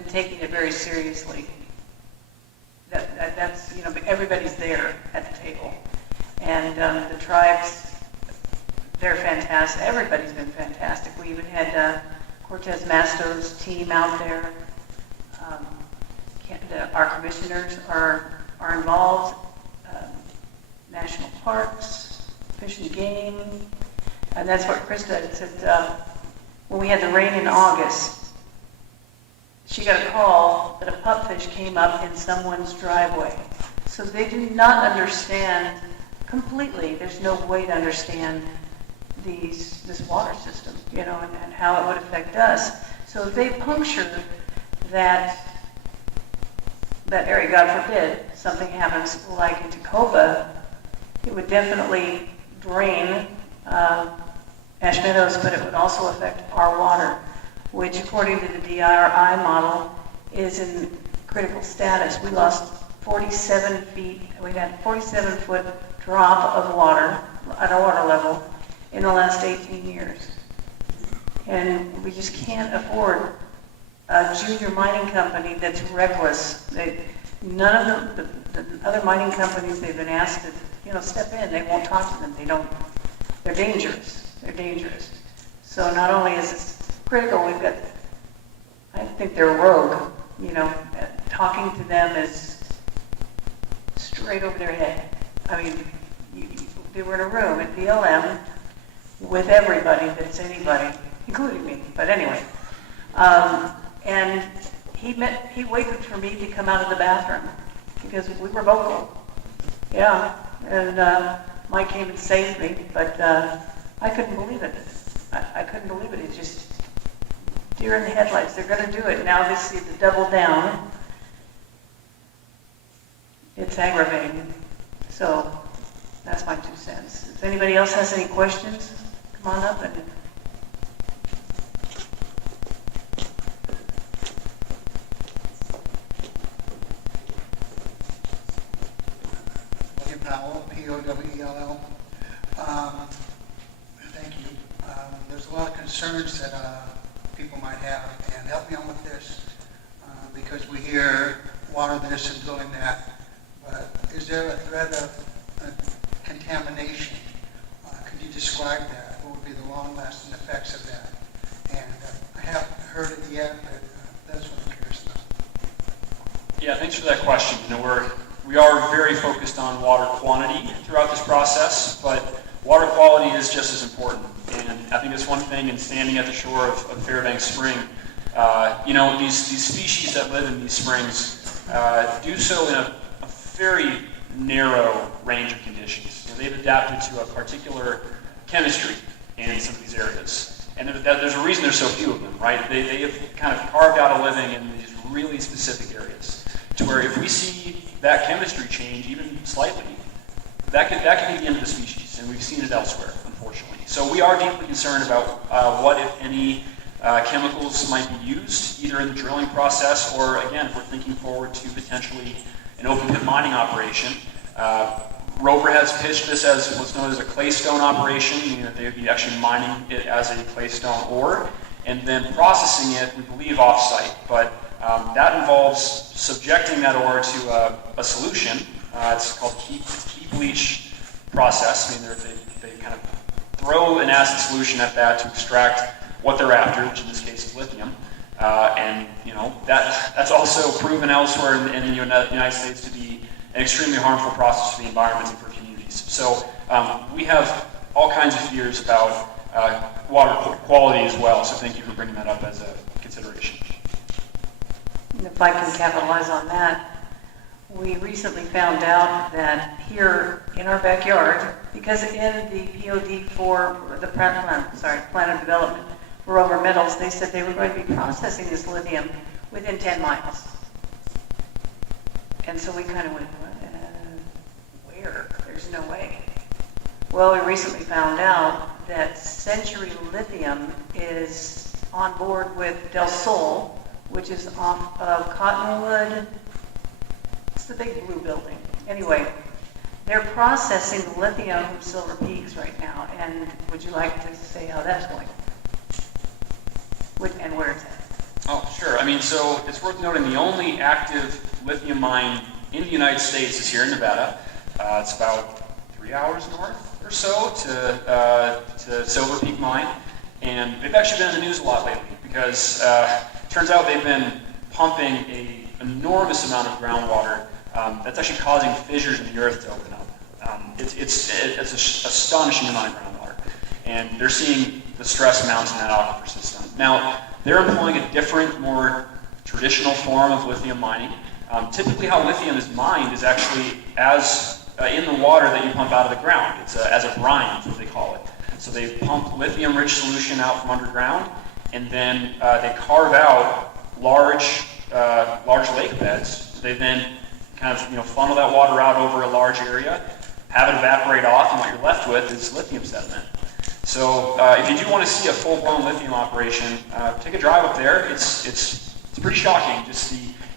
taking it very seriously. That's, you know, everybody's there at the table. And the tribes, they're fantastic. Everybody's been fantastic. We even had Cortez Masto's team out there. Our commissioners are involved. National parks, fish and game. And that's what Krista had said. When we had the rain in August, she got a call that a pupfish came up in someone's driveway. So they do not understand completely. There's no way to understand this water system, you know, and how it would affect us. So if they puncture that area, God forbid, something happens like in Tacoma, it would definitely drain Ash Meadows, but it would also affect our water, which according to the DRI model is in critical status. We lost 47 feet, we had a 47-foot drop of water at our water level in the last 18 years. And we just can't afford a junior mining company that's reckless. None of the other mining companies, they've been asked to, you know, step in. They won't talk to them. They're dangerous. They're dangerous. So not only is this critical, we've got, I think they're rogue, you know, talking to them is straight over their head. I mean, they were in a room at BLM with everybody that's anybody, including me, but anyway. And he waited for me to come out of the bathroom because we were vocal. Yeah, and Mike came and saved me, but I couldn't believe it. I couldn't believe it. It's just deer in the headlights. They're going to do it. Now they see the double down. It's aggravating. So that's my 2 cents. If anybody else has any questions, come on up and... William Powell, Powell. Thank you. There's a lot of concerns that people might have, and help me out with this, because we hear water this and doing that. But is there a threat of contamination? Could you describe that? What would be the long-lasting effects of that? And I haven't heard it yet, but that's what I'm curious about. Yeah, thanks for that question. You know, we are very focused on water quantity throughout this process, but water quality is just as important. And I think it's one thing in standing at the shore of Fairbanks Spring. You know, these species that live in these springs do so in a very narrow range of conditions. You know, they've adapted to a particular chemistry in some of these areas. And there's a reason there's so few of them, right? They have kind of carved out a living in these really specific areas, to where if we see that chemistry change even slightly, that could be the end of the species, and we've seen it elsewhere, unfortunately. So we are deeply concerned about what, if any, chemicals might be used, either in the drilling process or, again, if we're thinking forward to potentially an open pit mining operation. Rover has pitched this as what's known as a claystone operation, meaning that they would be actually mining it as a claystone ore, and then processing it, we believe, off-site. But that involves subjecting that ore to a solution. It's called heat bleach process. I mean, they kind of throw an acid solution at that to extract what they're after, which in this case is lithium. And you know that's also proven elsewhere in the United States to be an extremely harmful process for the environment and for communities. So we have all kinds of fears about water quality as well. So thank you for bringing that up as a consideration. If I can capitalize on that, we recently found out that here in our backyard, because in the POD for the plan of development for Rover Metals, they said they were going to be processing this lithium within 10 miles. And so we kind of went, where? There's no way. Well, we recently found out that Century Lithium is on board with Del Sol, which is off of Cottonwood. It's the big blue building. Anyway, They're processing the lithium from Silver Peaks right now, and would you like to say how that's going? And where it's at? Oh, sure. I mean, so it's worth noting the only active lithium mine in the United States is here in Nevada. It's about 3 hours north or so to Silver Peak Mine, and they've actually been in the news a lot lately because it turns out they've been pumping an enormous amount of groundwater that's actually causing fissures in the earth to open up. It's an astonishing amount of groundwater, and they're seeing the stress mount in that aquifer system. Now, they're employing a different, more traditional form of lithium mining. Typically, how lithium is mined is actually as in the water that you pump out of the ground. It's as a brine, is what they call it. So they pump lithium-rich solution out from underground, and then they carve out large lake beds. They then kind of funnel that water out over a large area, have it evaporate off, and what you're left with is lithium sediment. So if you do want to see a full-blown lithium operation, take a drive up there. It's pretty shocking.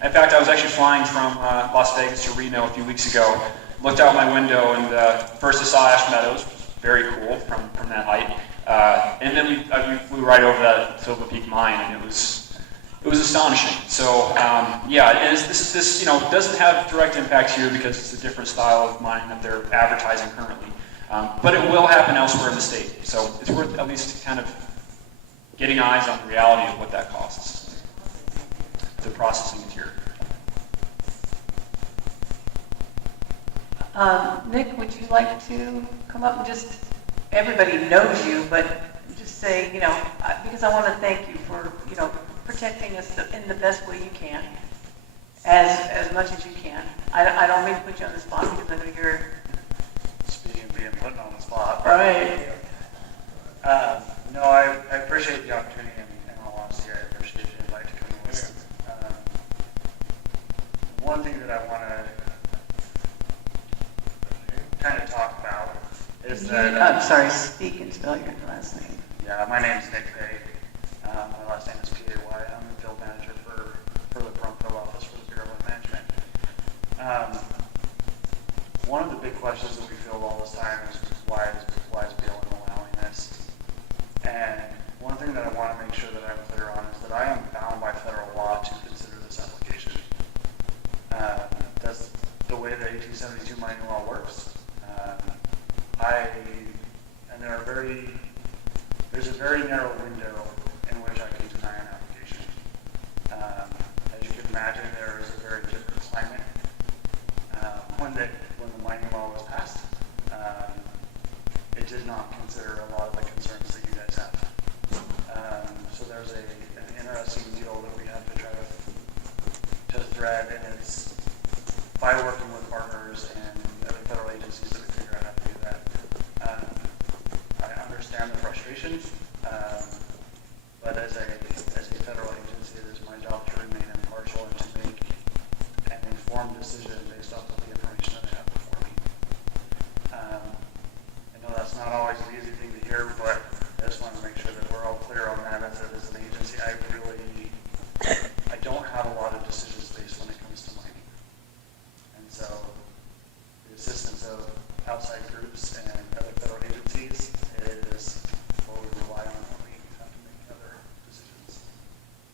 In fact, I was actually flying from Las Vegas to Reno a few weeks ago. Looked out my window, and first I saw Ash Meadows, which was very cool from that height. And then we flew right over that Silver Peak mine, and it was astonishing. So yeah, and this doesn't have direct impact here because it's a different style of mining that they're advertising currently. But it will happen elsewhere in the state. So it's worth at least kind of getting eyes on the reality of what that costs, the processing it here. Nick, would you like to come up and just, everybody knows you, but just say, because I want to thank you for, protecting us in the best way you can, as much as you can. I don't mean to put you on the spot because I know you're... Speaking of being put on the spot. Right. No, I appreciate the opportunity, and in all honesty, I appreciate the invite to come and listen. One thing that I want to kind of talk about is that... I'm sorry, speak and spell your last name. Yeah, my name is Nick Pay. My last name is P-A-Y. I'm the field manager for the Brumfield office for the Bureau of Management. One of the big questions that we field all this time is why is BLM allowing this? And one thing that I want to make sure that I'm clear on is that I am bound by federal law to consider this application. That's the way the 1872 mining law works. There's a very narrow window in which I can deny an application. As you can imagine, there is a very different climate when the mining law was passed. It did not consider a lot of the concerns that you guys have. So there's an interesting deal that we have to try to thread, and it's by working with partners and other federal agencies that we figure out how to do that. I understand the frustration, but as a federal agency, it is my job to remain impartial and to make an informed decision based off of the information that I have before me. I know that's not always an easy thing to hear, but I just want to make sure that we're all clear on that as an agency. I don't have a lot of decision space when it comes to mining. And so the assistance of outside groups and other federal agencies is what we rely on when we have to make other decisions.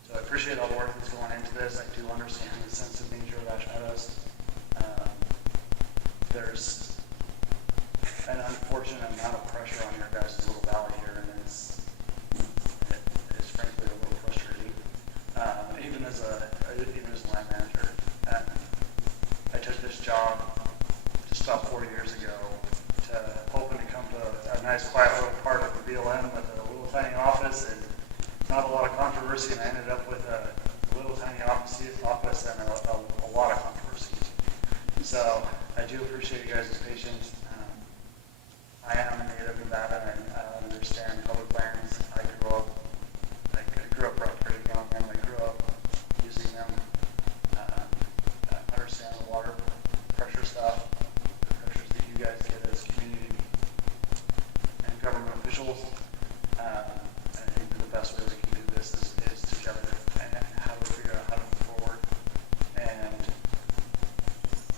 So I appreciate all the work that's going into this. I do understand the sensitive nature of Ash Meadows. There's an unfortunate amount of pressure on your guys' little valley here, and it's frankly a little frustrating. Even as a land manager, I took this job just about 4 years ago, hoping to come to a nice quiet little part of the BLM with a little tiny office and not a lot of controversy, and I ended up with a little tiny office and a lot of controversy. So I do appreciate you guys' patience. I am a native Nevada, and I understand public lands. I grew up pretty young, and I grew up using them. I understand the water pressure stuff, the pressures that you guys get as community and government officials. I think the best way we can do this is together, and how to figure out how to move forward and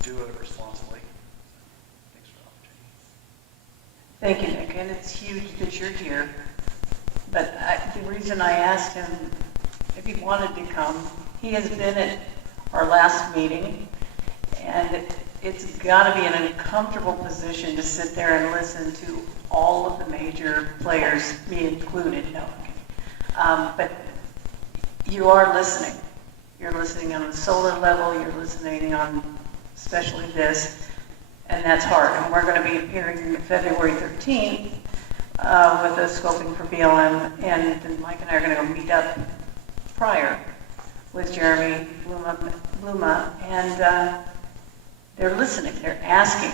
do it responsibly. Thanks Thank you, Nick, and it's huge that you're here. But the reason I asked him if he wanted to come, he has been at our last meeting, and it's got to be an uncomfortable position to sit there and listen to all of the major players, me included. No, but you are listening. You're listening on the solar level. You're listening on especially this, and that's hard. And we're going to be appearing February 13th with the scoping for BLM, and then Mike and I are going to go meet up prior with Jeremy Bluma, and they're listening. They're asking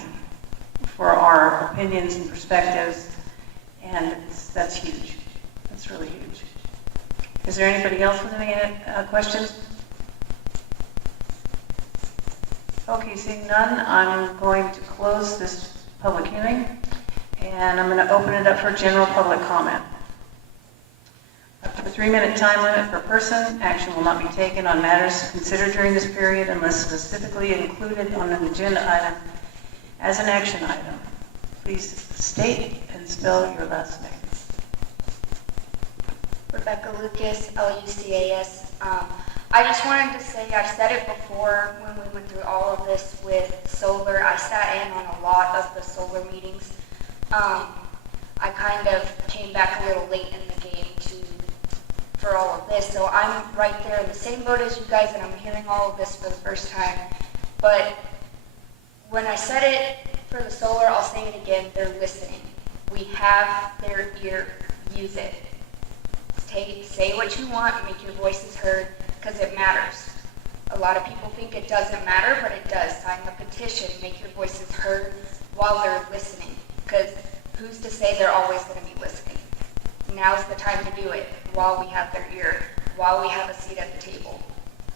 for our opinions and perspectives, and that's huge. That's really huge. Is there anybody else with any questions? Okay, seeing none, I'm going to close this public hearing, and I'm going to open it up for general public comment. Up to a 3-minute time limit per person. Action will not be taken on matters considered during this period unless specifically included on an agenda item as an action item. Please state and spell your last name. Rebecca Lucas, Lucas. I just wanted to say, I've said it before when we went through all of this with solar. I sat in on a lot of the solar meetings. I kind of came back a little late in the game for all of this, so I'm right there in the same boat as you guys, and I'm hearing all of this for the first time. But when I said it for the solar, I'll say it again, they're listening. We have their ear, use it. Say what you want, make your voices heard, because it matters. A lot of people think it doesn't matter, but it does. Sign the petition, make your voices heard while they're listening, because who's to say they're always going to be listening? Now's the time to do it, while we have their ear, while we have a seat at the table.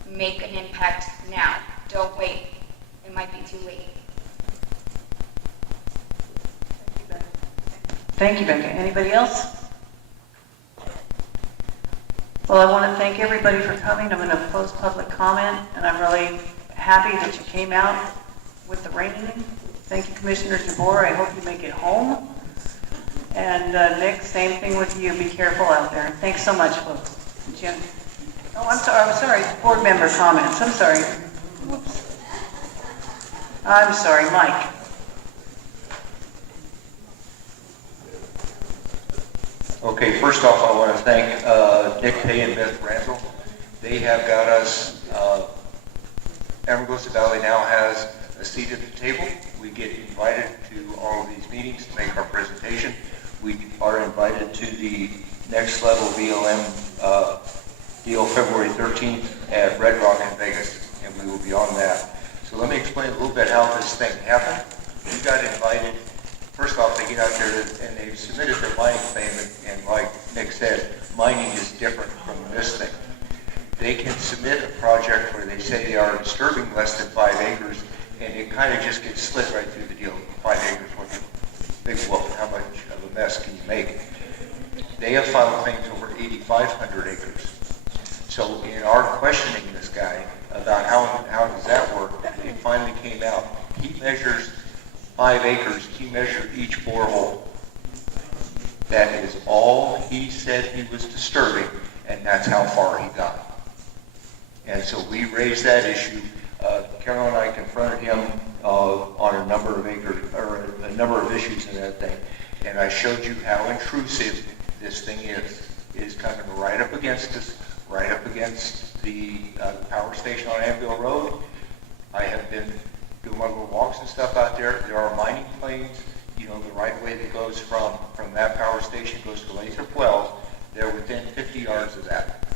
Make an impact now. Don't wait. It might be too late. Thank you, Becca. Anybody else? Well, I want to thank everybody for coming. I'm going to close public comment, and I'm really happy that you came out with the rain. Thank you, Commissioner DeBoer. I hope you make it home. And Nick, same thing with you. Be careful out there. Thanks so much, folks. Jim. Oh, I'm sorry. Board member comments. I'm sorry. Whoops. I'm sorry, Mike. Okay, first off, I want to thank Nick Hay and Beth Randall. They have got us, Amargosa Valley now has a seat at the table. We get invited to all of these meetings to make our presentation. We are invited to the next level BLM deal February 13th at Red Rock in Vegas, and we will be on that. So let me explain a little bit how this thing happened. We got invited. First off, they get out there and they've submitted their mining claim, and like Nick said, mining is different from this thing. They can submit a project where they say they are disturbing less than 5 acres, and it kind of just gets slid right through the deal. 5 acres, what big whoop, how much of a mess can you make? They have filed claims over 8,500 acres. So in our questioning this guy about how does that work, it finally came out. He measures 5 acres, he measured each borehole. That is all he said he was disturbing, and that's how far he got. And so we raised that issue. Carol and I confronted him on a number of a number of issues in that thing, and I showed you how intrusive this thing is. It is coming right up against us, right up against the power station on Anvil Road. I have been doing my little walks and stuff out there. There are mining claims, the right of way that goes from that power station goes to Lathrop Wells. They're within 50 yards of that.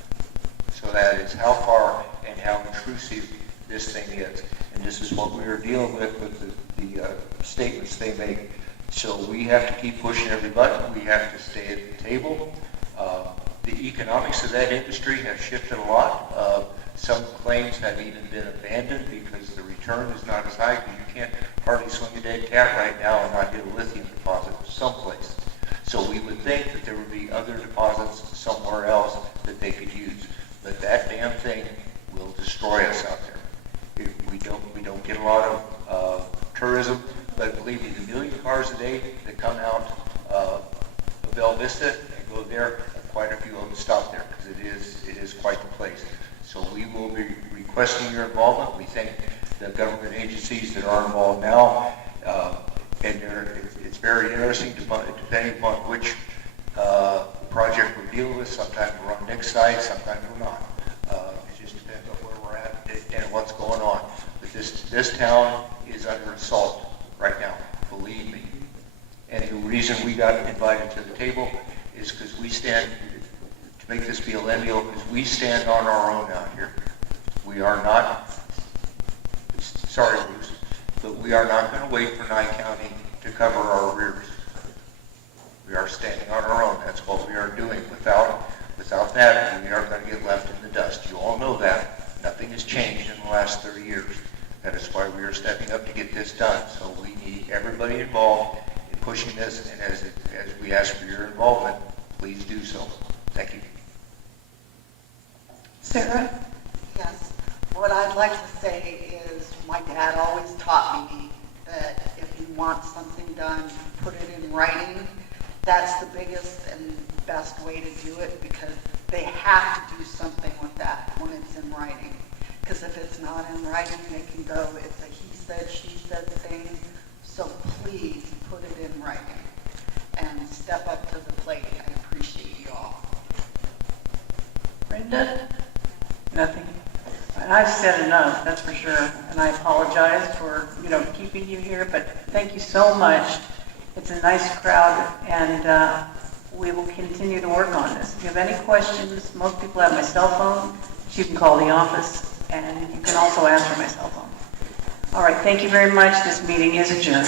So that is how far and how intrusive this thing is. And this is what we are dealing with the statements they make. So we have to keep pushing every button. We have to stay at the table. The economics of that industry have shifted a lot. Some claims have even been abandoned because the return is not as high, because you can't hardly swing a dead cat right now and not hit a lithium deposit someplace. So we would think that there would be other deposits somewhere else that they could use. But that damn thing will destroy us out there. We don't get a lot of tourism, but believe me, the 1 million cars a day that come out Bella Vista and go there. Quite a few of them stop there because it is quite the place. So we will be requesting your involvement. We thank the government agencies that are involved now, and it's very interesting depending upon which project we're dealing with. Sometimes we're on Nick's side, sometimes we're not. It just depends on where we're at and what's going on. But this town is under assault right now, believe me. And the reason we got invited to the table is because we stand, to make this be a land deal, because we stand on our own out here. We are not, sorry Bruce, but we are not going to wait for Nye County to cover our rears. We are standing on our own. That's what we are doing. Without that, we are going to get left in the dust. You all know that. Nothing has changed in the last 30 years. That is why we are stepping up to get this done. So we need everybody involved in pushing this, and as we ask for your involvement, please do so. Thank you. Sarah? Yes. What I'd like to say is my dad always taught me that if you want something done, put it in writing. That's the biggest and best way to do it, because they have to do something with that when it's in writing. Because if it's not in writing, they can go, it's a he said, she said thing. So please put it in writing and step up to the plate. I appreciate you all. Brenda? Nothing. I've said enough, that's for sure, and I apologize for, keeping you here, but thank you so much. It's a nice crowd, and we will continue to work on this. If you have any questions, most people have my cell phone, so you can call the office, and you can also answer my cell phone. All right, thank you very much. This meeting is adjourned.